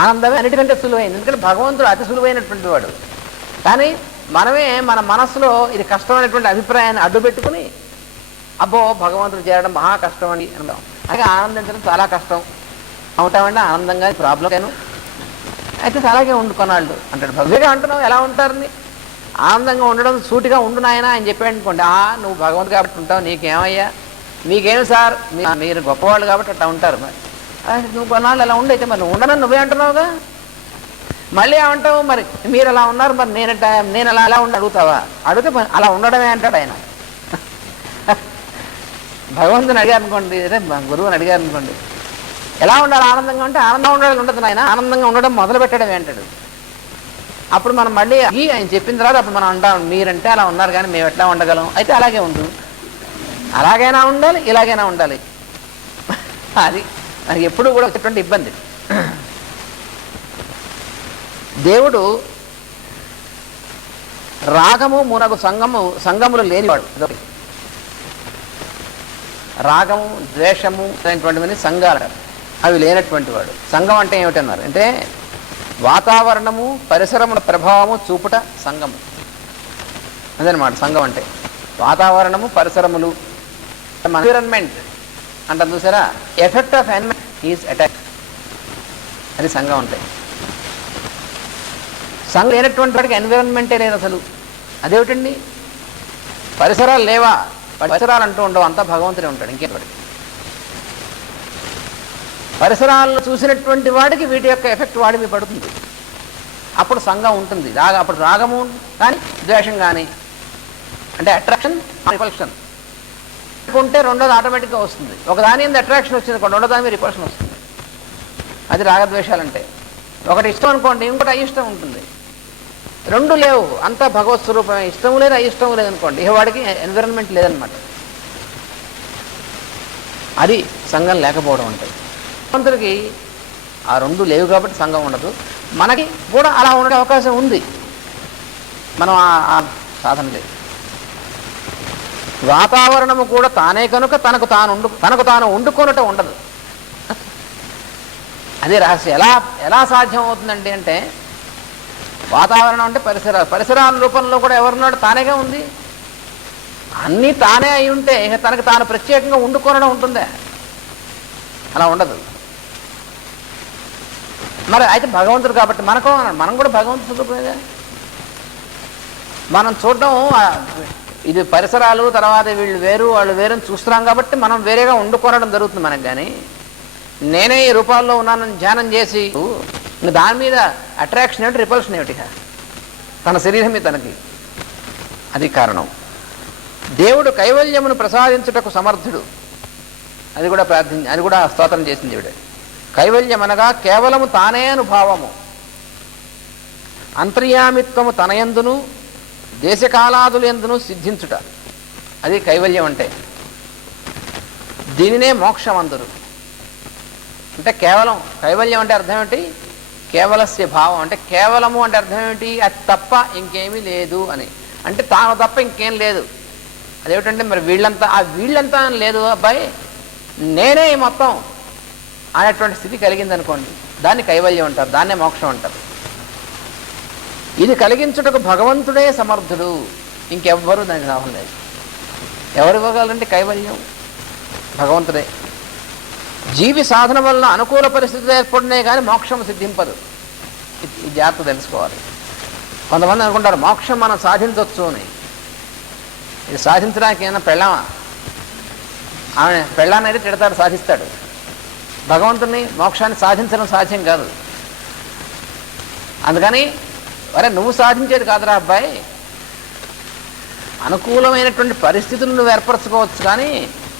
ఆనందమే అన్నిటికంటే సులువైంది, ఎందుకంటే భగవంతుడు అతి సులువైనటువంటి వాడు. కానీ మనమే మన మనస్సులో ఇది కష్టమైనటువంటి అభిప్రాయాన్ని అడ్డు పెట్టుకుని, అబ్బో భగవంతుడు చేరడం మహా కష్టం అని అంటాం. అలాగే ఆనందించడం చాలా కష్టం అవుతామంటే ఆనందంగా ప్రాబ్లం లేను, అయితే అలాగే కొన్నాళ్ళు అంటాడు. భగవంతుడే అంటున్నావు ఎలా ఉంటారని. ఆనందంగా ఉండడం సూటిగా ఉండు నాయన అని చెప్పాడు అనుకోండి, నువ్వు భగవంతుడు కాబట్టి ఉంటావు, నీకేమయ్యా, మీకేం సార్, మీరు గొప్పవాళ్ళు కాబట్టి అట్లా ఉంటారు. మరి నువ్వు కొన్నాళ్ళు అలా ఉండైతే మరి నువ్వు ఉండనని నువ్వే అంటున్నావుగా. మళ్ళీ ఏమంటావు, మరి మీరు అలా ఉన్నారు, మరి నేను అలా ఉండి అడుగుతావా? అడిగితే అలా ఉండడమే అంటాడు ఆయన. భగవంతుని అడిగారు అనుకోండి, అదే గురువుని అడిగారు అనుకోండి, ఎలా ఉండాలి ఆనందంగా అంటే, ఆనందంగా ఉండాలి ఉండదు ఆయన, ఆనందంగా ఉండడం మొదలు పెట్టడమే అంటాడు. అప్పుడు మనం మళ్ళీ ఆయన చెప్పిన తర్వాత అప్పుడు మనం అంటాం, మీరంటే అలా ఉన్నారు కానీ మేము ఎట్లా ఉండగలం, అయితే అలాగే ఉండు, అలాగైనా ఉండాలి ఇలాగైనా ఉండాలి. అది మనకి ఎప్పుడు కూడా వచ్చేటువంటి ఇబ్బంది. దేవుడు రాగము మునగు సంగములు లేనివాడు. రాగము ద్వేషము అనేటువంటివన్నీ సంఘాలు, అవి లేనటువంటి వాడు. సంఘం అంటే ఏమిటన్నారు అంటే వాతావరణము పరిసరముల ప్రభావము చూపుట సంఘము, అదనమాట సంఘం అంటే. వాతావరణము పరిసరములు, ఎన్విరాన్మెంట్ అంటాం చూసారా, effect of environment is attack, అది సంఘం అంటే. సంఘం లేనటువంటి వాడికి ఎన్విరాన్మెంటే లేదు అసలు. అదేమిటండి, పరిసరాలు లేవా, పరిసరాలు అంటూ ఉండవు, అంతా భగవంతుడే ఉంటాడు, ఇంకేం వాడికి. పరిసరాలను చూసినటువంటి వాడికి వీటి యొక్క ఎఫెక్ట్ వాడి మీద పడుతుంది, అప్పుడు సంఘం ఉంటుంది. అప్పుడు రాగము కానీ ద్వేషం కానీ, అంటే అట్రాక్షన్ రిపల్షన్ ఉంటే రెండోది ఆటోమేటిక్గా వస్తుంది. ఒక దాని మీద అట్రాక్షన్ వచ్చింది అనుకోండి, రెండో దాని మీద రిపల్షన్ వస్తుంది. అది రాగద్వేషాలంటే. ఒకటి ఇష్టం అనుకోండి, ఇంకోటి అయిష్టం ఉంటుంది. రెండు లేవు, అంతా భగవత్ స్వరూపమే. ఇష్టం లేదు అయిష్టం లేదనుకోండి, ఇక వాడికి ఎన్విరాన్మెంట్ లేదనమాట. అది సంఘం లేకపోవడం అంటే. భగవంతుడికి ఆ రెండు లేవు కాబట్టి సంఘం ఉండదు. మనకి కూడా అలా ఉండే అవకాశం ఉంది, మనం ఆ సాధన లేదు. వాతావరణము కూడా తానే కనుక తనకు తాను వండుకొనట ఉండదు. అదే రహస్యం. ఎలా సాధ్యం అవుతుందండి అంటే, వాతావరణం అంటే పరిసరాల రూపంలో కూడా ఎవరున్నాడు, తానేగా ఉంది. అన్నీ తానే అయి ఉంటే ఇక తనకు తాను ప్రత్యేకంగా వండుకొనడం ఉంటుందే, అలా ఉండదు. మరి అయితే భగవంతుడు కాబట్టి మనం కూడా భగవంతుడు స్వరూపమేగా. మనం చూడడం ఇది పరిసరాలు, తర్వాత వీళ్ళు వేరు వాళ్ళు వేరుని చూస్తున్నాం కాబట్టి మనం వేరేగా వండుకొనడం జరుగుతుంది మనకు. కానీ నేనే ఈ రూపాల్లో ఉన్నానని ధ్యానం చేసి దాని మీద అట్రాక్షన్ ఏమిటి, రిపల్షన్ ఏమిటిగా, తన శరీరం మీద తనకి. అది కారణం. దేవుడు కైవల్యమును ప్రసాదించుటకు సమర్థుడు, అది కూడా స్తోత్రం చేసింది దేవుడే. కైవల్యం అనగా కేవలము తానే అనుభావము, అంతర్యామిత్వము తనయందును దేశకాలాదులందును సిద్ధించుట, అది కైవల్యం అంటే. దీనినే మోక్షం అందరు. అంటే కేవలం కైవల్యం అంటే అర్థం ఏమిటి, కేవలస్య భావం అంటే కేవలము అంటే అర్థం ఏమిటి, అది తప్ప ఇంకేమీ లేదు అని. అంటే తాను తప్ప ఇంకేం లేదు. అదేమిటంటే మరి వీళ్ళంతా లేదు అబ్బాయి, నేనే మొత్తం అనేటువంటి స్థితి కలిగిందనుకోండి, దాన్ని కైవల్యం అంటారు, దాన్నే మోక్షం అంటారు. ఇది కలిగించుటకు భగవంతుడే సమర్థుడు, ఇంకెవ్వరూ దానికి లాభం లేదు. ఎవరు ఇవ్వగలరంటే కైవల్యం భగవంతుడే. జీవి సాధన వల్ల అనుకూల పరిస్థితులు ఏర్పడినాయి కానీ మోక్షం సిద్ధింపదు. ఈ జాగ్రత్త తెలుసుకోవాలి. కొంతమంది అనుకుంటారు మోక్షం మనం సాధించవచ్చు అని. ఇది సాధించడానికి ఏమైనా పెళ్ళామా? ఆమె పెళ్ళానైతే తిడతాడు, సాధిస్తాడు. భగవంతుని మోక్షాన్ని సాధించడం సాధ్యం కాదు. అందుకని నువ్వు సాధించేది కాదురా అబ్బాయి, అనుకూలమైనటువంటి పరిస్థితులు నువ్వు ఏర్పరచుకోవచ్చు, కానీ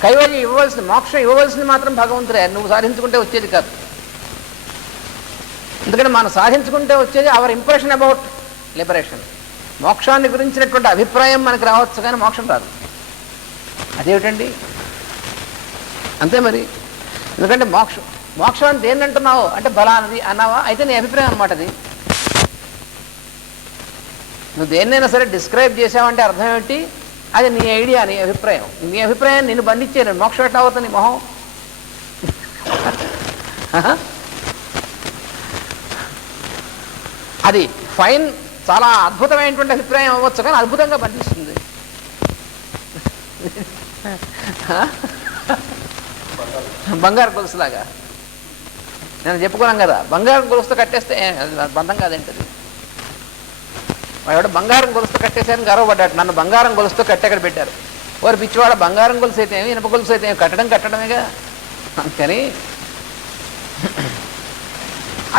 కైవల్యం మోక్షం ఇవ్వవలసింది మాత్రం భగవంతుడే, నువ్వు సాధించుకుంటే వచ్చేది కాదు. ఎందుకంటే మనం సాధించుకుంటే వచ్చేది అవర్ ఇంప్రెషన్ అబౌట్ లిబరేషన్. మోక్షాన్ని గురించినటువంటి అభిప్రాయం మనకు రావచ్చు కానీ మోక్షం రాదు. అదేమిటండి, అంతే మరి. ఎందుకంటే మోక్షం అని దేన్ని అంటున్నావు అంటే బలానది అన్నావా, అయితే నీ అభిప్రాయం అన్నమాట. అది నువ్వు దేన్నైనా సరే డిస్క్రైబ్ చేసావంటే అర్థం ఏమిటి, అది నీ ఐడియా, నీ అభిప్రాయం. నీ అభిప్రాయాన్ని నిన్ను బంధించేను, మోక్షం ఎట్లా అవుతుంది నీ మొహం? అది ఫైన్, చాలా అద్భుతమైనటువంటి అభిప్రాయం అవ్వచ్చు కానీ అద్భుతంగా బంధిస్తుంది. బంగారు గొలుసులాగా నేను చెప్పుకున్నాం కదా, బంగారం గొలుసుతో కట్టేస్తే బంధం కాదేంటది. వాడు బంగారం గొలుసుతో కట్టేసారని గర్వపడ్డాడు, నన్ను బంగారం గొలుసుతో కట్టెక్కడ పెట్టారు. వారు పిచ్చివాడ బంగారం గొలుసు అయితే ఏమి, ఇనుప గొలుసు అయితే ఏమి, కట్టడమేగా. అందుకని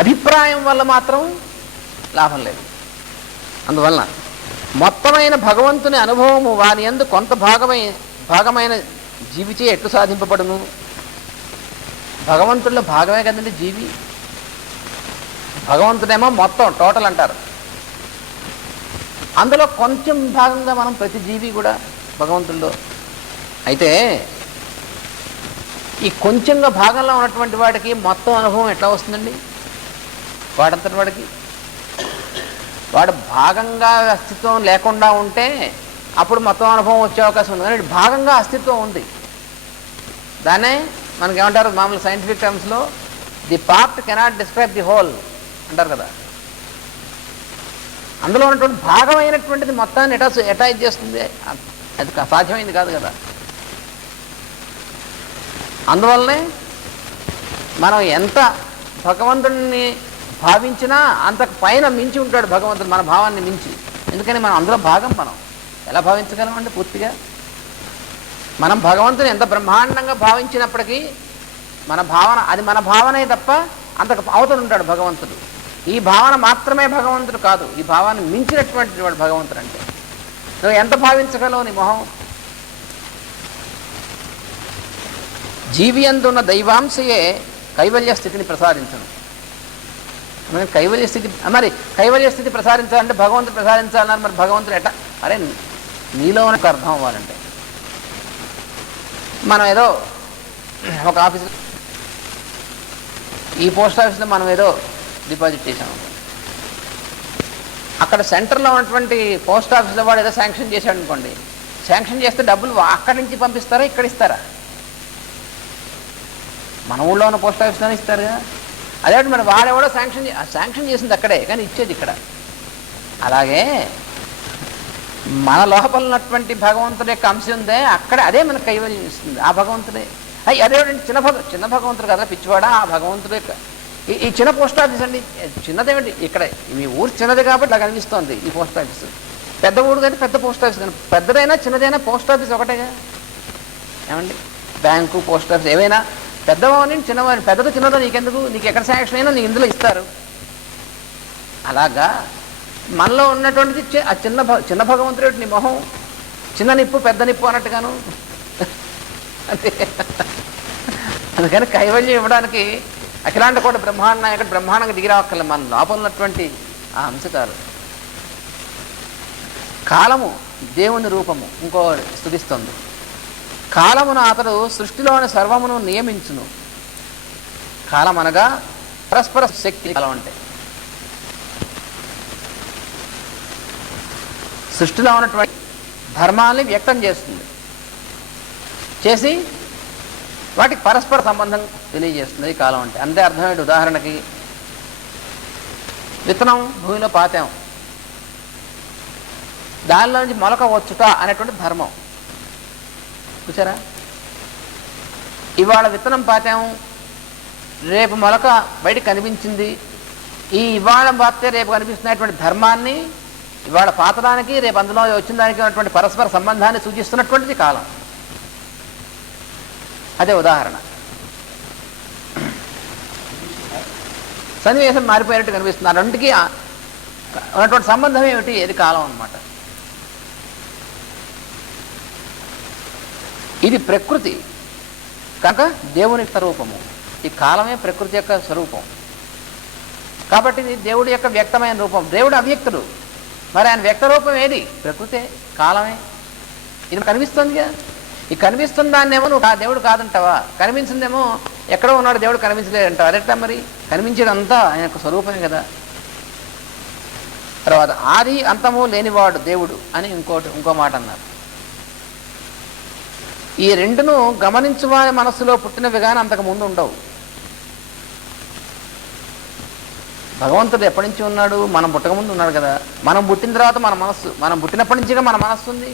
అభిప్రాయం వల్ల మాత్రం లాభం లేదు. అందువలన మొత్తమైన భగవంతుని అనుభవము వాని యందు కొంత భాగమైన జీవిచే ఎట్లు సాధింపబడును? భగవంతుల్లో భాగమే కదండి జీవి. భగవంతుడేమో మొత్తం టోటల్ అంటారు. అందులో కొంచెం భాగంగా మనం ప్రతి జీవి కూడా భగవంతుల్లో. అయితే ఈ కొంచెంగా భాగంలో ఉన్నటువంటి వాడికి మొత్తం అనుభవం ఎట్లా వస్తుందండి? వాడంతటి వాడికి వాడు భాగంగా అస్తిత్వం లేకుండా ఉంటే అప్పుడు మొత్తం అనుభవం వచ్చే అవకాశం ఉంది. కానీ భాగంగా అస్తిత్వం ఉంది. దాన్నే మనకేమంటారు మామూలు సైంటిఫిక్ టర్మ్స్లో, the part cannot describe the whole అంటారు కదా. అందులో ఉన్నటువంటి భాగమైనటువంటిది మొత్తాన్ని ఎటాచ్ చేస్తుంది. అది సాధ్యమైంది కాదు కదా. అందువల్లనే మనం ఎంత భగవంతుడిని భావించినా అంతకు పైన మించి ఉంటాడు భగవంతుడు, మన భావాన్ని మించి. ఎందుకని మనం అందులో భాగం. మనం ఎలా భావించగలమండి పూర్తిగా? మనం భగవంతుని ఎంత బ్రహ్మాండంగా భావించినప్పటికీ మన భావన, అది మన భావనే తప్ప అంతకు అవతలు ఉంటాడు భగవంతుడు. ఈ భావన మాత్రమే భగవంతుడు కాదు, ఈ భావాన్ని మించినటువంటి వాడు భగవంతుడు. అంటే నువ్వు ఎంత భావించగలవు నీ మొహం? జీవి అందున్న దైవాంశయే కైవల్య స్థితిని ప్రసాదించను. కైవల్య స్థితి, మరి కైవల్య స్థితి ప్రసాదించాలంటే భగవంతుడు ప్రసాదించాలన్నారు. మరి భగవంతుడు ఎట్లా? అరే నీలో ఒక అర్థం అవ్వాలంటే మనం ఏదో ఒక ఆఫీసు, ఈ పోస్ట్ ఆఫీస్లో మనం ఏదో డిపాజిట్ చేశాము. అక్కడ సెంటర్లో ఉన్నటువంటి పోస్ట్ ఆఫీస్లో వాడు ఏదో శాంక్షన్ చేశాడు అనుకోండి. శాంక్షన్ చేస్తే డబ్బులు అక్కడి నుంచి పంపిస్తారా, ఇక్కడ ఇస్తారా? మన ఊళ్ళో ఉన్న పోస్ట్ ఆఫీస్లోనే ఇస్తారు కదా. అదే మరి వాడెవడో శాంక్షన్ చేసింది అక్కడే, కానీ ఇచ్చేది ఇక్కడ. అలాగే మన లోపల ఉన్నటువంటి భగవంతుడి యొక్క అంశం ఉందే, అక్కడే అదే మనకు కైవల్యం ఇస్తుంది. ఆ భగవంతుడే. అదేమిటండి చిన్న భగవంతుడు కదా పిచ్చివాడా? ఆ భగవంతుడు యొక్క ఈ చిన్న పోస్ట్ ఆఫీస్ అండి. చిన్నదేమిటి? ఇక్కడ మీ ఊరు చిన్నది కాబట్టి ఇలా కనిపిస్తోంది ఈ పోస్ట్ ఆఫీస్. పెద్ద ఊరు కానీ పెద్ద పోస్ట్ ఆఫీస్ కానీ, పెద్దదైనా చిన్నదైనా పోస్ట్ ఆఫీస్ ఒకటేగా ఏమండి. బ్యాంకు, పోస్ట్ ఆఫీస్ ఏవైనా పెద్దవాడిని చిన్నవాడిని, పెద్దదో చిన్నదో నీకెందుకు? నీకు ఎక్కడ శాంక్షన్ అయినా నీకు ఇందులో ఇస్తారు. అలాగా మనలో ఉన్నటువంటిది ఆ చిన్న భగవంతుడు. నీ మొహం చిన్న నిప్పు పెద్ద నిప్పు అన్నట్టుగాను. అందుకని కైవల్యం ఇవ్వడానికి అఖిలాండ కోట బ్రహ్మాండ బ్రహ్మాండంగా దిగిరావక్కర్లే, మన లోపల ఉన్నటువంటి ఆ అంశతాలు. కాలము దేవుని రూపము. ఇంకో స్తుతిస్తుంది. కాలమును అతడు సృష్టిలోని సర్వమును నియమించును. కాలం అనగా పరస్పర శక్తి. కాలం అంటే సృష్టిలో ఉన్నటువంటి ధర్మాల్ని వ్యక్తం చేస్తుంది, చేసి వాటికి పరస్పర సంబంధం తెలియజేస్తుంది ఈ కాలం అంటే. అంతే అర్థమేంటి? ఉదాహరణకి విత్తనం భూమిలో పాతాం, దానిలో నుంచి మొలక వచ్చుట అనేటువంటి ధర్మం చూసారా? ఇవాళ విత్తనం పాతాము, రేపు మొలక బయటికి కనిపించింది. ఈ ఇవాళ పాతే రేపు కనిపిస్తున్నటువంటి ధర్మాన్ని ఇవాళ పాతడానికి రేపు అందులో వచ్చిన దానికి ఉన్నటువంటి పరస్పర సంబంధాన్ని సూచిస్తున్నటువంటిది కాలం. అదే ఉదాహరణ. సన్నివేశం మారిపోయినట్టు కనిపిస్తుంది. ఆ రెండుకి ఉన్నటువంటి సంబంధం ఏమిటి? ఇది కాలం అన్నమాట. ఇది ప్రకృతి కనుక దేవుని స్వరూపము. ఈ కాలమే ప్రకృతి యొక్క స్వరూపం కాబట్టి ఇది దేవుడి యొక్క వ్యక్తమైన రూపం. దేవుడు అవ్యక్తుడు, మరి ఆయన వ్యక్త రూపం ఏది? ప్రకృతే, కాలమే. ఇది కనిపిస్తుందిగా. ఈ కనిపిస్తున్న దాన్నేమో నువ్వు దేవుడు కాదంటావా? కనిపించిందేమో ఎక్కడో ఉన్నాడు దేవుడు కనిపించలేదంటావా? అదెట్లా మరి? కనిపించేదంతా ఆయన యొక్క స్వరూపమే కదా. తర్వాత ఆది అంతము లేనివాడు దేవుడు అని ఇంకో మాట అన్నారు. ఈ రెండును గమనించువారి మనస్సులో పుట్టినవి కానీ అంతకు ముందు ఉండవు. భగవంతుడు ఎప్పటి నుంచి ఉన్నాడు? మనం పుట్టకముందు ఉన్నాడు కదా. మనం పుట్టిన తర్వాత మన మనస్సు, మనం పుట్టినప్పటి నుంచిగా మన మనస్సు ఉంది.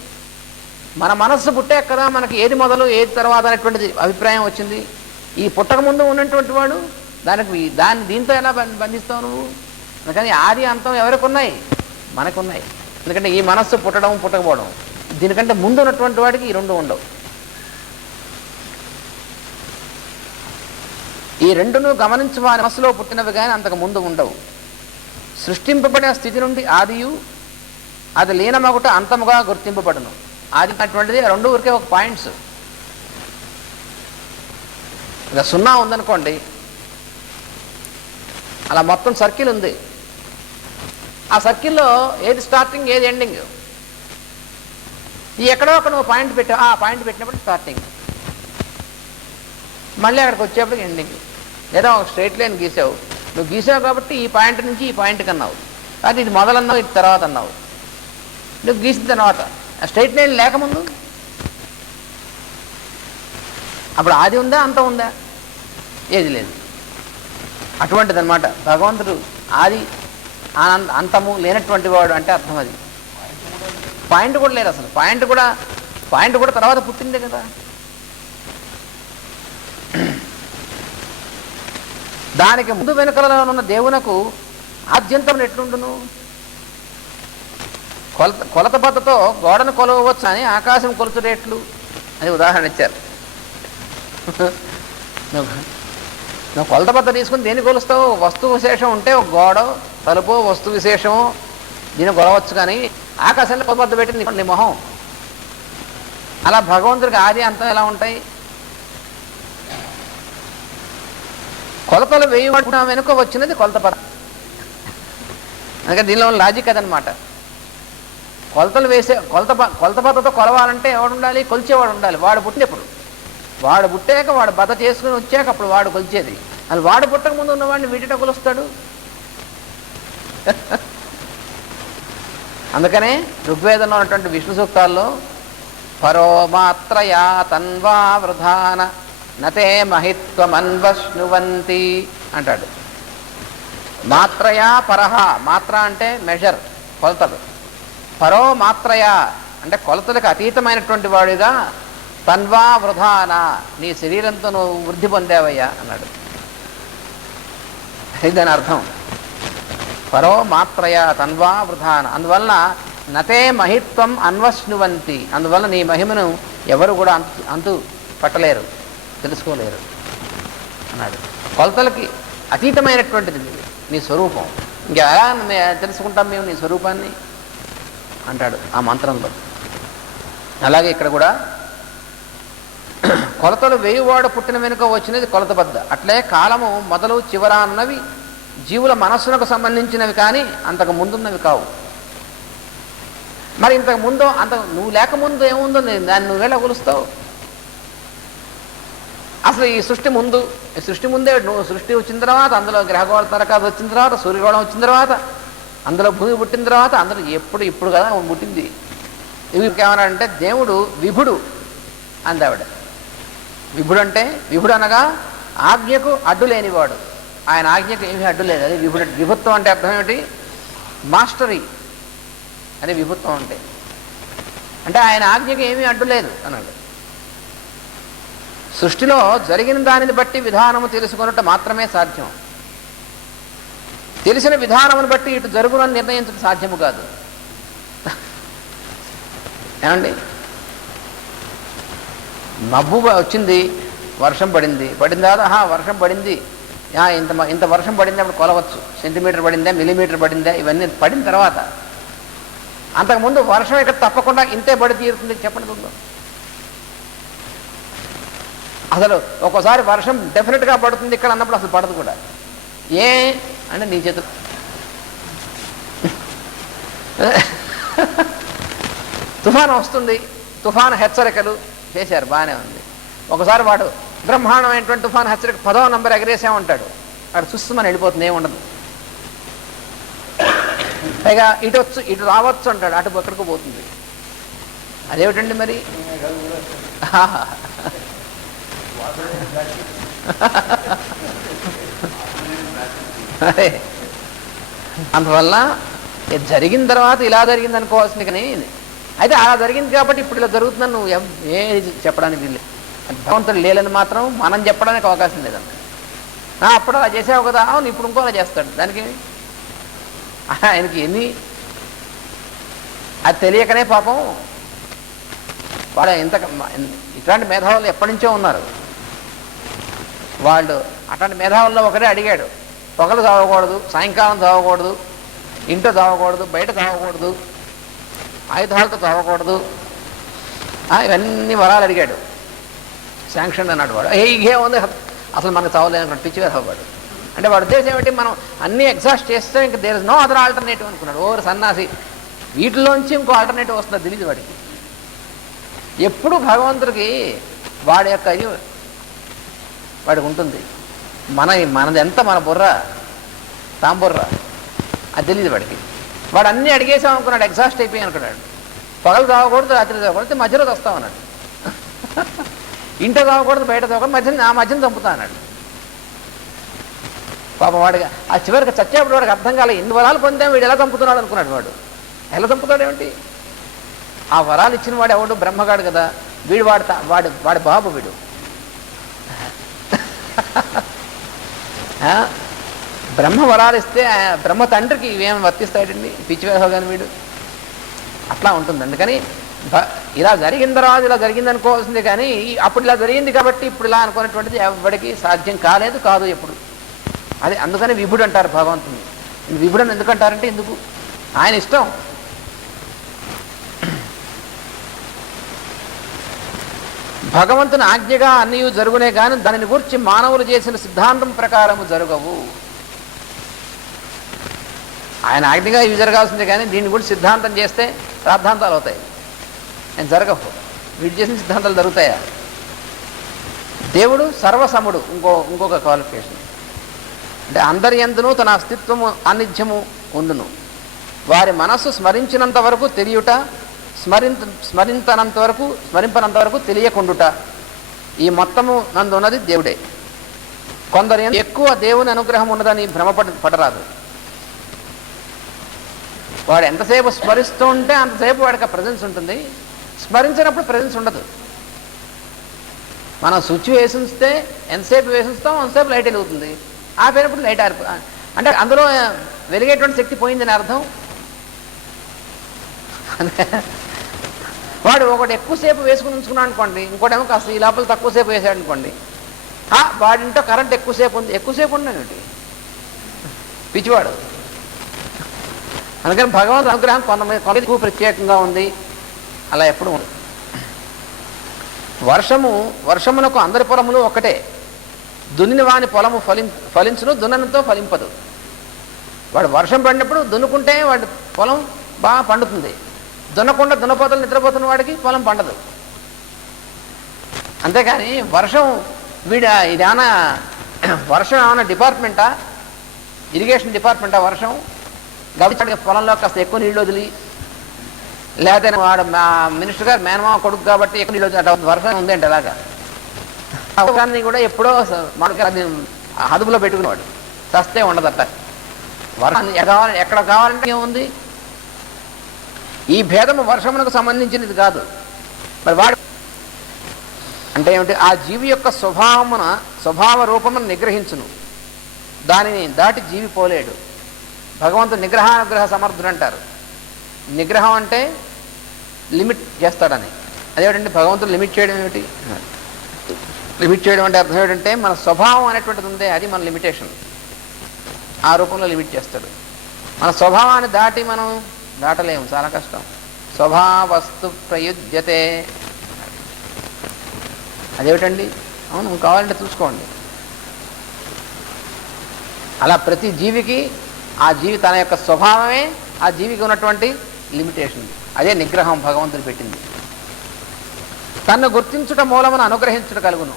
మన మనస్సు పుట్టాక కదా మనకి ఏది మొదలు ఏది తర్వాత అనేటువంటిది అభిప్రాయం వచ్చింది. ఈ పుట్టకముందు ఉన్నటువంటి వాడు దీంతో ఎలా బంధిస్తావు నువ్వు? అందుకని ఆది అంతం ఎవరికి ఉన్నాయి? మనకున్నాయి. ఎందుకంటే ఈ మనస్సు పుట్టడం పుట్టకపోవడం, దీనికంటే ముందు ఉన్నటువంటి వాడికి ఈ రెండు ఉండవు. ఈ రెండును గమనించి వారి మనసులో పుట్టినవి కానీ అంతకు ముందు ఉండవు. సృష్టింపబడిన స్థితి నుండి ఆదియు అది లీనమగుట అంతముగా గుర్తింపబడును. ఆది అటువంటిది రెండు ఊరికే ఒక పాయింట్స్. ఇలా 0 ఉందనుకోండి, అలా మొత్తం సర్కిల్ ఉంది. ఆ సర్కిల్లో ఏది స్టార్టింగ్ ఏది ఎండింగ్, ఈ ఎక్కడో ఒక నువ్వు పాయింట్ పెట్టావు, ఆ పాయింట్ పెట్టినప్పుడు స్టార్టింగ్, మళ్ళీ అక్కడికి వచ్చేప్పటికి ఎండింగ్. లేదా ఒక స్ట్రైట్ లైన్ గీసావు, నువ్వు గీసావు కాబట్టి ఈ పాయింట్ నుంచి ఈ పాయింట్కి అన్నావు, కానీ ఇది మొదలన్నావు ఇది తర్వాత అన్నావు. నువ్వు గీసిన తర్వాత స్ట్రైట్ లైన్ లేకముందు అప్పుడు ఆది ఉందా అంత ఉందా? ఏది లేదు. అటువంటిది అనమాట భగవంతుడు. ఆది అంతము లేనటువంటి వాడు అంటే అర్థం అది. పాయింట్ కూడా లేదు అసలు. పాయింట్ కూడా తర్వాత పుట్టిందే కదా. దానికి ముందు వెనుకలలో ఉన్న దేవునకు ఆద్యంతం ఎట్లుండును? కొలత బద్దతో గోడను కొలవచ్చు అని ఆకాశం కొలుచుడేట్లు అని ఉదాహరణ ఇచ్చారు. నువ్వు కొలత బద్ద తీసుకుని దేన్ని కొలుస్తావు? వస్తు విశేషం ఉంటే ఒక గోడ తలుపు వస్తు విశేషం దీన్ని కొలవచ్చు, కానీ ఆకాశంలో కొలత బద్ద పెట్టింది నీ మొహం. అలా భగవంతుడికి ఆది అంతం ఎలా ఉంటాయి? కొలతలు వేయబడిన వెనుక వచ్చినది కొలత బద్ద. అందుకే దీనిలో లాజిక్ అదనమాట. కొలతలు వేసే కొలత బద్దతో కొలవాలంటే ఎవడు ఉండాలి? కొలిచేవాడు ఉండాలి. వాడు పుట్టినప్పుడు, వాడు పుట్టాక వాడు బద్ద చేసుకుని వచ్చాక అప్పుడు వాడు కొలిచేది. అది వాడు పుట్టక ముందు ఉన్నవాడిని వీటితో కొలుస్తాడు. అందుకనే ఋగ్వేదంలో ఉన్నటువంటి విష్ణు సూక్తాల్లో పరో మాత్రయా తన్వా వృధాన నతే మహిత్వమన్వశ్నువంతి అంటాడు. మాత్రయా పరహ, మాత్ర అంటే మెజర్, కొలతలు. పరో మాత్రయా అంటే కొలతలకు అతీతమైనటువంటి వాడిగా తన్వా వృధాన నీ శరీరంతో నువ్వు వృద్ధి పొందావయ్యా అన్నాడు. ఇది దాని అర్థం. పరో మాత్రయా తన్వా వృధాన. అందువలన నతే మహిత్వం అన్వశ్నువంతి, అందువల్ల నీ మహిమను ఎవరు కూడా అంతు పట్టలేరు, తెలుసుకోలేరు అన్నాడు. కొలతలకి అతీతమైనటువంటిది నీ స్వరూపం. ఇంకా తెలుసుకుంటాం మేము నీ స్వరూపాన్ని అంటాడు ఆ మంత్రంలో. అలాగే ఇక్కడ కూడా కొలతలు వేయువాడు పుట్టిన వెనుక వచ్చినది కొలత బద్ద. అట్లే కాలము మొదలు చివర అన్నవి జీవుల మనస్సులకు సంబంధించినవి కానీ అంతకు ముందున్నవి కావు. మరి ఇంతకు ముందు నువ్వు లేకముందు ఏముందో దాన్ని నువ్వేలా కొలుస్తావు? అసలు ఈ సృష్టి ముందే నువ్వు సృష్టి వచ్చిన తర్వాత, అందులో గ్రహగోళ తరకాదు వచ్చిన తర్వాత, సూర్యగోళం వచ్చిన తర్వాత, అందులో భూమి పుట్టిన తర్వాత, అందులో ఇప్పుడు కదా పుట్టింది. ఇవి ఏమన్నాడంటే దేవుడు విభుడు అందావిడ. విభుడు అనగా ఆజ్ఞకు అడ్డు లేనివాడు. ఆయన ఆజ్ఞకు ఏమీ అడ్డు లేదు. అది విభుడు. విభుత్వం అంటే అర్థం ఏమిటి? మాస్టరీ. అదే విభుత్వం అంటే ఆయన ఆజ్ఞకు ఏమీ అడ్డు లేదు అన్నాడు. సృష్టిలో జరిగిన దానిని బట్టి విధానము తెలుసుకున్నట్టు మాత్రమే సాధ్యం. తెలిసిన విధానమును బట్టి ఇటు జరుగునని నిర్ణయించడం సాధ్యము కాదు. ఏమండి, మబ్బు వచ్చింది, వర్షం పడింది తర్వాత వర్షం పడింది, ఇంత వర్షం పడింది అప్పుడు కొలవచ్చు. సెంటీమీటర్ పడిందా, మిల్లీమీటర్ పడిందా, ఇవన్నీ పడిన తర్వాత. అంతకుముందు వర్షం ఇక్కడ తప్పకుండా ఇంతే పడి తీరుతుంది చెప్పండి. ముందు అసలు ఒక్కోసారి వర్షం డెఫినెట్గా పడుతుంది ఇక్కడ అన్నప్పుడు అసలు పడదు కూడా. ఏ అంటే నీ చేతులు తుఫాను వస్తుంది, తుఫాను హెచ్చరికలు చేశారు, బాగానే ఉంది. ఒకసారి వాడు బ్రహ్మాండమైనటువంటి తుఫాను హెచ్చరిక 10వ నంబర్ ఎగరేసామంటాడు, అక్కడ చూస్తామని వెళ్ళిపోతుంది, ఏముండదు. పైగా ఇటు రావచ్చు అంటాడు, అటు ఎక్కడికి పోతుంది. అదేమిటండి మరి? అదే అందువల్ల జరిగిన తర్వాత ఇలా జరిగింది అనుకోవాల్సింది. కానీ అయితే అలా జరిగింది కాబట్టి ఇప్పుడు ఇలా జరుగుతుందని నువ్వు ఏది చెప్పడానికి లేదు. భగవంతుడు లేలని మాత్రం మనం చెప్పడానికి అవకాశం లేదంట. అప్పుడు అలా చేసావు కదా, అవును ఇప్పుడు ఇంకో అలా చేస్తాడు. దానికి ఆయనకి అది తెలియకనే పాపం వాడు ఇట్లాంటి మేధావులు ఎప్పటి నుంచో ఉన్నారు. వాళ్ళు అట్లాంటి మేధావుల్లో ఒకరే అడిగాడు, పొగలు తాగకూడదు, సాయంకాలం తాగకూడదు, ఇంట్లో తాగకూడదు, బయట తాగకూడదు, ఆయుధాలతో తాగకూడదు, ఇవన్నీ వరాలు అడిగాడు. శాంక్షన్ అన్నాడు వాడు. ఇంకేముంది అసలు మనకు తాగలేదనుకున్నాడు, పిచ్చిగా తాగవాడు. అంటే వాడు ఉద్దేశం ఏమిటి, మనం అన్నీ ఎగ్జాస్ట్ చేస్తే ఇంకా there is no other alternative అనుకున్నాడు. సన్నాసి వీటిలోంచి ఇంకో ఆల్టర్నేటివ్ వస్తుంది తెలియదు వాడికి. ఎప్పుడు భగవంతుడికి వాడి యొక్క ఇది వాడికి ఉంటుంది. మనది ఎంత మన బుర్ర తాంబుర్ర అది తెలియదు వాడికి. వాడు అన్నీ అడిగేసాం అనుకున్నాడు, ఎగ్జాస్ట్ అయిపోయి అనుకున్నాడు. పగలు తాగకూడదు, రాత్రి తాగకూడదు, మధ్యలో వస్తామన్నాడు. ఇంట్లో తాగకూడదు, బయట తాగకూడదు, మధ్యన చంపుతా అన్నాడు. పాపం వాడిగా ఆ చివరికి చచ్చేప్పుడు వాడికి అర్థం కాలే, ఎన్ని వరాలు పొందాం, వీడు ఎలా చంపుతున్నాడు అనుకున్నాడు. వాడు ఎలా చంపుతాడేమిటి, ఆ వరాలు ఇచ్చిన వాడు ఎవడు, బ్రహ్మగాడు కదా వీడు, వాడి బాబు వీడు. బ్రహ్మ వరాలు ఇస్తే బ్రహ్మ తండ్రికి ఇవేమి వర్తిస్తాడండి, పిచ్చి వేసోగాని వీడు. అట్లా ఉంటుంది. అందుకని ఇలా జరిగిన తర్వాత ఇలా జరిగింది అనుకోవాల్సిందే, కానీ అప్పుడు ఇలా జరిగింది కాబట్టి ఇప్పుడు ఇలా అనుకున్నటువంటిది ఎవరికి సాధ్యం కాలేదు, కాదు ఎప్పుడు. అదే అందుకని విభుడు అంటారు భగవంతుని. విభుడని ఎందుకంటారంటే ఎందుకు, ఆయన ఇష్టం. భగవంతుని ఆజ్ఞగా అన్నీ జరుగునే కానీ దానిని గురించి మానవులు చేసిన సిద్ధాంతం ప్రకారము జరగవు. ఆయన ఆజ్ఞగా ఇవి జరగాల్సిందే కానీ దీన్ని గురించి సిద్ధాంతం చేస్తే ప్రార్థాంతాలు అవుతాయి, ఆయన జరగవు. వీడు చేసిన సిద్ధాంతాలు జరుగుతాయా? దేవుడు సర్వసముడు. ఇంకొక క్వాలిఫికేషన్ అంటే అందరి యందును తన అస్తిత్వము అనిత్యము ఉండును. వారి మనస్సు స్మరించినంత వరకు తెలియుట, స్మరింపనంత వరకు తెలియకుండుట, ఈ మొత్తము నందు ఉన్నది దేవుడే. కొందరు ఎక్కువ దేవుని అనుగ్రహం ఉన్నదని పడరాదు. వాడు ఎంతసేపు స్మరిస్తూ ఉంటే అంతసేపు వాడికి ఆ ప్రజెన్స్ ఉంటుంది, స్మరించినప్పుడు ప్రజెన్స్ ఉండదు. మనం స్విచ్ వేసిస్తే ఎంతసేపు వేసిస్తాం అంతసేపు లైట్ వెలుగుతుంది, ఆపేటప్పుడు లైట్ అంటే అందులో వెలిగేటువంటి శక్తి పోయిందని అర్థం. వాడు ఒకటి ఎక్కువసేపు వేసుకుని ఉంచుకున్నాడు అనుకోండి, ఇంకోటేమో కాస్త ఈ లోపల తక్కువసేపు వేసాడు అనుకోండి, వాడింటో కరెంట్ ఎక్కువసేపు ఉంది, ఎక్కువసేపు ఉండేది పిచ్చివాడు. అందుకని భగవంతుడు అనుగ్రహం కొంతమంది ఎక్కువ ప్రత్యేకంగా ఉంది, అలా ఎప్పుడు ఉంది. వర్షమునకు అందరి పొలములు ఒక్కటే, దున్నిన వాని పొలము ఫలించును, దున్ననంతో ఫలింపదు. వాడు వర్షం పడినప్పుడు దున్నుకుంటే వాడి పొలం బాగా పండుతుంది, దున్నకుండా దున్నపోతలు నిద్రపోతున్న వాడికి పొలం పండదు. అంతేకాని వర్షం ఇదేమన్నా వర్షం ఏమన్నా డిపార్ట్మెంటా, ఇరిగేషన్ డిపార్ట్మెంటా వర్షం? కాబట్టి పొలంలో కాస్త ఎక్కువ నీళ్ళు వదిలి, లేకపోతే వాడు మినిస్టర్ గారు మేనమామ కొడుకు కాబట్టి ఎక్కువ నీళ్ళు వదిలి వర్షం ఉందేంటి అలాగా. వర్షాన్ని కూడా ఎప్పుడో మనకి అదుపులో పెట్టుకునేవాడు, చస్తే ఉండదట. వర్షాన్ని ఎక్కడ కావాలంటే ఏముంది. ఈ భేదము వర్షమునకు సంబంధించినది కాదు. మరి వాడు అంటే ఏమిటి, ఆ జీవి యొక్క స్వభావ రూపమును నిగ్రహించును, దానిని దాటి జీవి పోలేడు. భగవంతుడు నిగ్రహానుగ్రహ సమర్థుడు అంటారు. నిగ్రహం అంటే లిమిట్ చేస్తాడని. అదేమిటంటే భగవంతుడు లిమిట్ చేయడం ఏమిటి, లిమిట్ చేయడం అంటే అర్థం ఏంటంటే మన స్వభావం అనేటువంటిది ఉందే, అది మన లిమిటేషన్. ఆ రూపంలో లిమిట్ చేస్తాడు. మన స్వభావాన్ని దాటి మనం దాటలేము, చాలా కష్టం. స్వభావస్తు ప్రయుజ్యతే, అదేమిటండి? అవును, కావాలంటే చూసుకోండి. అలా ప్రతి జీవికి ఆ జీవి తన యొక్క స్వభావమే ఆ జీవికి ఉన్నటువంటి లిమిటేషన్. అదే నిగ్రహం భగవంతుడు పెట్టింది. తన్ను గుర్తించుట మూలమును అనుగ్రహించుట కలుగును.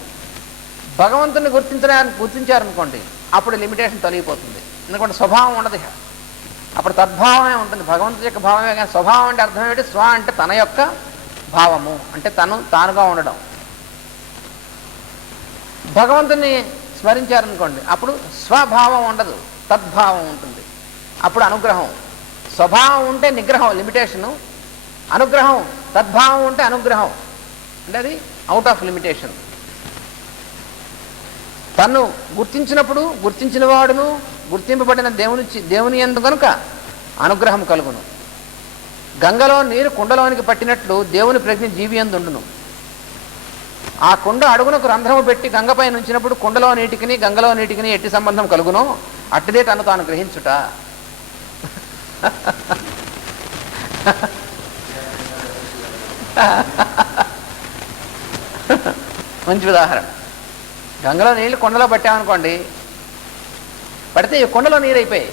భగవంతుని గుర్తించారనుకోండి, అప్పుడు లిమిటేషన్ తొలగిపోతుంది. ఎందుకంటే స్వభావం ఉండదు, అప్పుడు తద్భావమే ఉంటుంది. భగవంతుడి యొక్క భావమే. కానీ స్వభావం అంటే అర్థం ఏమిటి? స్వ అంటే తన యొక్క భావము, అంటే తానుగా ఉండడం. భగవంతుని స్మరించారనుకోండి, అప్పుడు స్వభావం ఉండదు, తద్భావం ఉంటుంది. అప్పుడు అనుగ్రహం. స్వభావం ఉంటే నిగ్రహం, లిమిటేషను. అనుగ్రహం తద్భావం ఉంటే అనుగ్రహం, అంటే అది అవుట్ ఆఫ్ లిమిటేషన్. తను గుర్తించినప్పుడు గుర్తించిన వాడును గుర్తింపబడిన దేవుని యందు కనుక అనుగ్రహం కలుగును. గంగలో నీరు కుండలోనికి పట్టినట్లు దేవుని ప్రజ్ఞ జీవి యందు ఉండును. ఆ కుండ అడుగునకు రంధ్రము పెట్టి గంగపై నుంచినప్పుడు కుండలో నీటికిని గంగలో నీటికిని ఎట్టి సంబంధం కలుగునో అట్టిదే తను తాను గ్రహించుట. మంచి ఉదాహరణ. గంగలో నీళ్ళు కొండలో పట్టామనుకోండి, పడితే కొండలో నీరు అయిపోయాయి.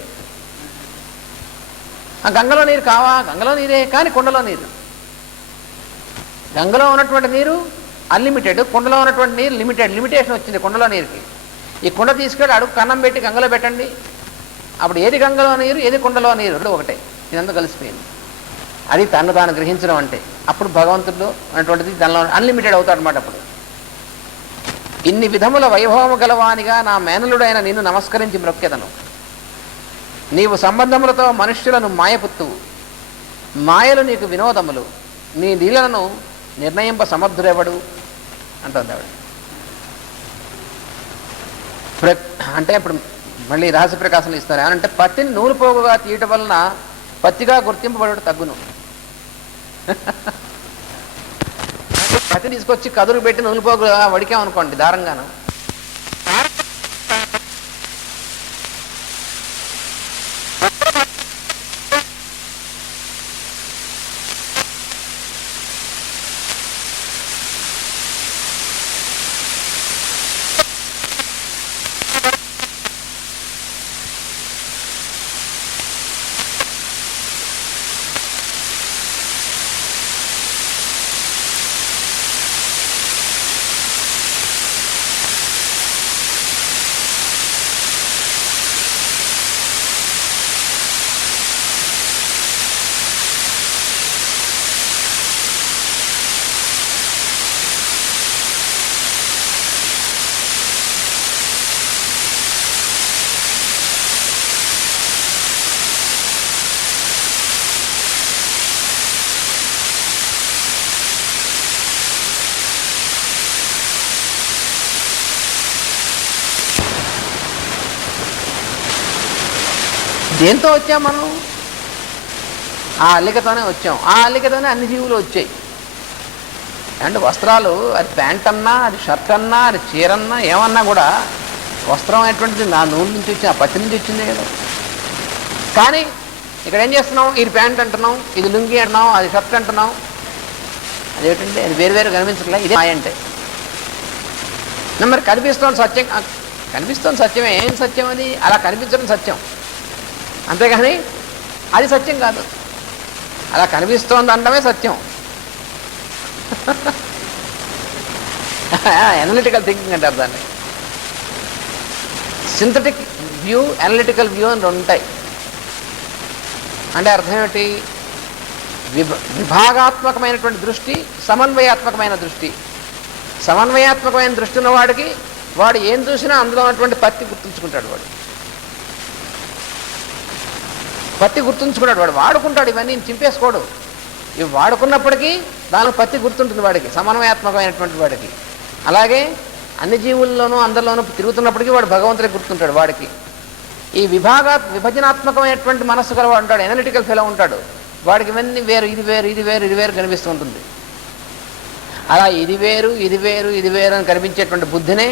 ఆ గంగలో నీరు కావా? గంగలో నీరే, కానీ కొండలో నీరు. గంగలో ఉన్నటువంటి నీరు అన్లిమిటెడ్, కొండలో ఉన్నటువంటి నీరు లిమిటేషన్ వచ్చింది కొండలో నీరుకి. ఈ కుండ తీసుకెళ్ళి అడుగు కన్నం పెట్టి గంగలో పెట్టండి, అప్పుడు ఏది గంగలో నీరు ఏది కొండలో నీరు రెండు ఒకటే, ఇదంతా కలిసిపోయింది. అది తను తాను గ్రహించడం అంటే. అప్పుడు భగవంతుడు అనేటువంటిది దానిలో అన్లిమిటెడ్ అవుతాడు అన్నమాట. అప్పుడు ఇన్ని విధముల వైభవము గలవానిగా నా మేనలుడైన నిన్ను నమస్కరించి మ్రొక్కెదను. నీవు సంబంధములతో మనుష్యులను మాయపుత్తువు, మాయలు నీకు వినోదములు, నీ లీలలను నిర్ణయింప సమర్థుడెవడు అంటుంది ఆవిడ. అంటే ఇప్పుడు మళ్ళీ రహస్య ప్రకాశంలో ఇస్తారు. ఏమంటే పత్తిని నూలు పోగుగా తీయటం వలన పత్తిగా గుర్తింపబడు తగ్గును. పత్తి తీసుకొచ్చి కదురు పెట్టి నూలు పోగుగా వడికామనుకోండి దారంగాను, దేంతో వచ్చాం మనం? ఆ అల్లికతోనే వచ్చాం. ఆ అల్లికతోనే అన్ని జీవులు వచ్చాయి. అండ్ వస్త్రాలు, అది ప్యాంట్ అన్నా, అది షర్ట్ అన్నా, అది చీరన్నా, ఏమన్నా కూడా వస్త్రం అనేటువంటిది నా నూనె నుంచి వచ్చింది, ఆ పత్తి నుంచి వచ్చిందే కదా. కానీ ఇక్కడ ఏం చేస్తున్నాం? ఇది ప్యాంట్ అంటున్నాం, ఇది లుంగి అంటున్నాం, అది షర్ట్ అంటున్నాం. అదేంటంటే అది వేరు వేరు కనిపించట్లే. ఇదే మాయ అంటే. మరి కనిపిస్తోంది సత్యం, కనిపిస్తోంది సత్యమే. ఏం సత్యం అది? అలా కనిపించడం సత్యం, అంతేగాని అది సత్యం కాదు. అలా కనిపిస్తోంది అనడమే సత్యం. అనలిటికల్ థింకింగ్ అంటారు దాన్ని. సింథటిక్ వ్యూ, అనలిటికల్ వ్యూ అని రెండు ఉంటాయి. అంటే అర్థం ఏమిటి? విభాగాత్మకమైనటువంటి దృష్టి, సమన్వయాత్మకమైన దృష్టి. సమన్వయాత్మకమైన దృష్టి ఉన్నవాడికి వాడు ఏం చూసినా అందులో ఉన్నటువంటి పత్తి గుర్తుంచుకుంటాడు. పత్తి గుర్తుంచుకున్నాడు, వాడు వాడుకుంటాడు. ఇవన్నీ చింపేసుకోడు. ఇవి వాడుకున్నప్పటికీ దాని పత్తి గుర్తుంటుంది వాడికి, సమన్వయాత్మకమైనటువంటి వాడికి. అలాగే అన్ని జీవుల్లోనూ అందరిలోనూ తిరుగుతున్నప్పటికీ వాడు భగవంతుడికి గుర్తుంటాడు. వాడికి ఈ విభజనాత్మకమైనటువంటి మనస్సు గలవాడు ఉంటాడు, ఎనలిటికల్ ఫెలో ఉంటాడు. వాడికి ఇవన్నీ వేరు, ఇది వేరు, ఇది వేరు, ఇది వేరు కనిపిస్తూ ఉంటుంది. అలా ఇది వేరు, ఇది వేరు, ఇది వేరు అని కనిపించేటువంటి బుద్ధినే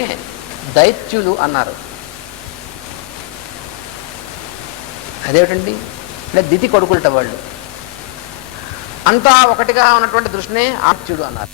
దైత్యులు అన్నారు. అదేమిటండి? అంటే దితి కొడుకులట వాళ్ళు. అంతా ఒకటిగా ఉన్నటువంటి దృష్టినే ఆప్త్యుడు అన్నారు.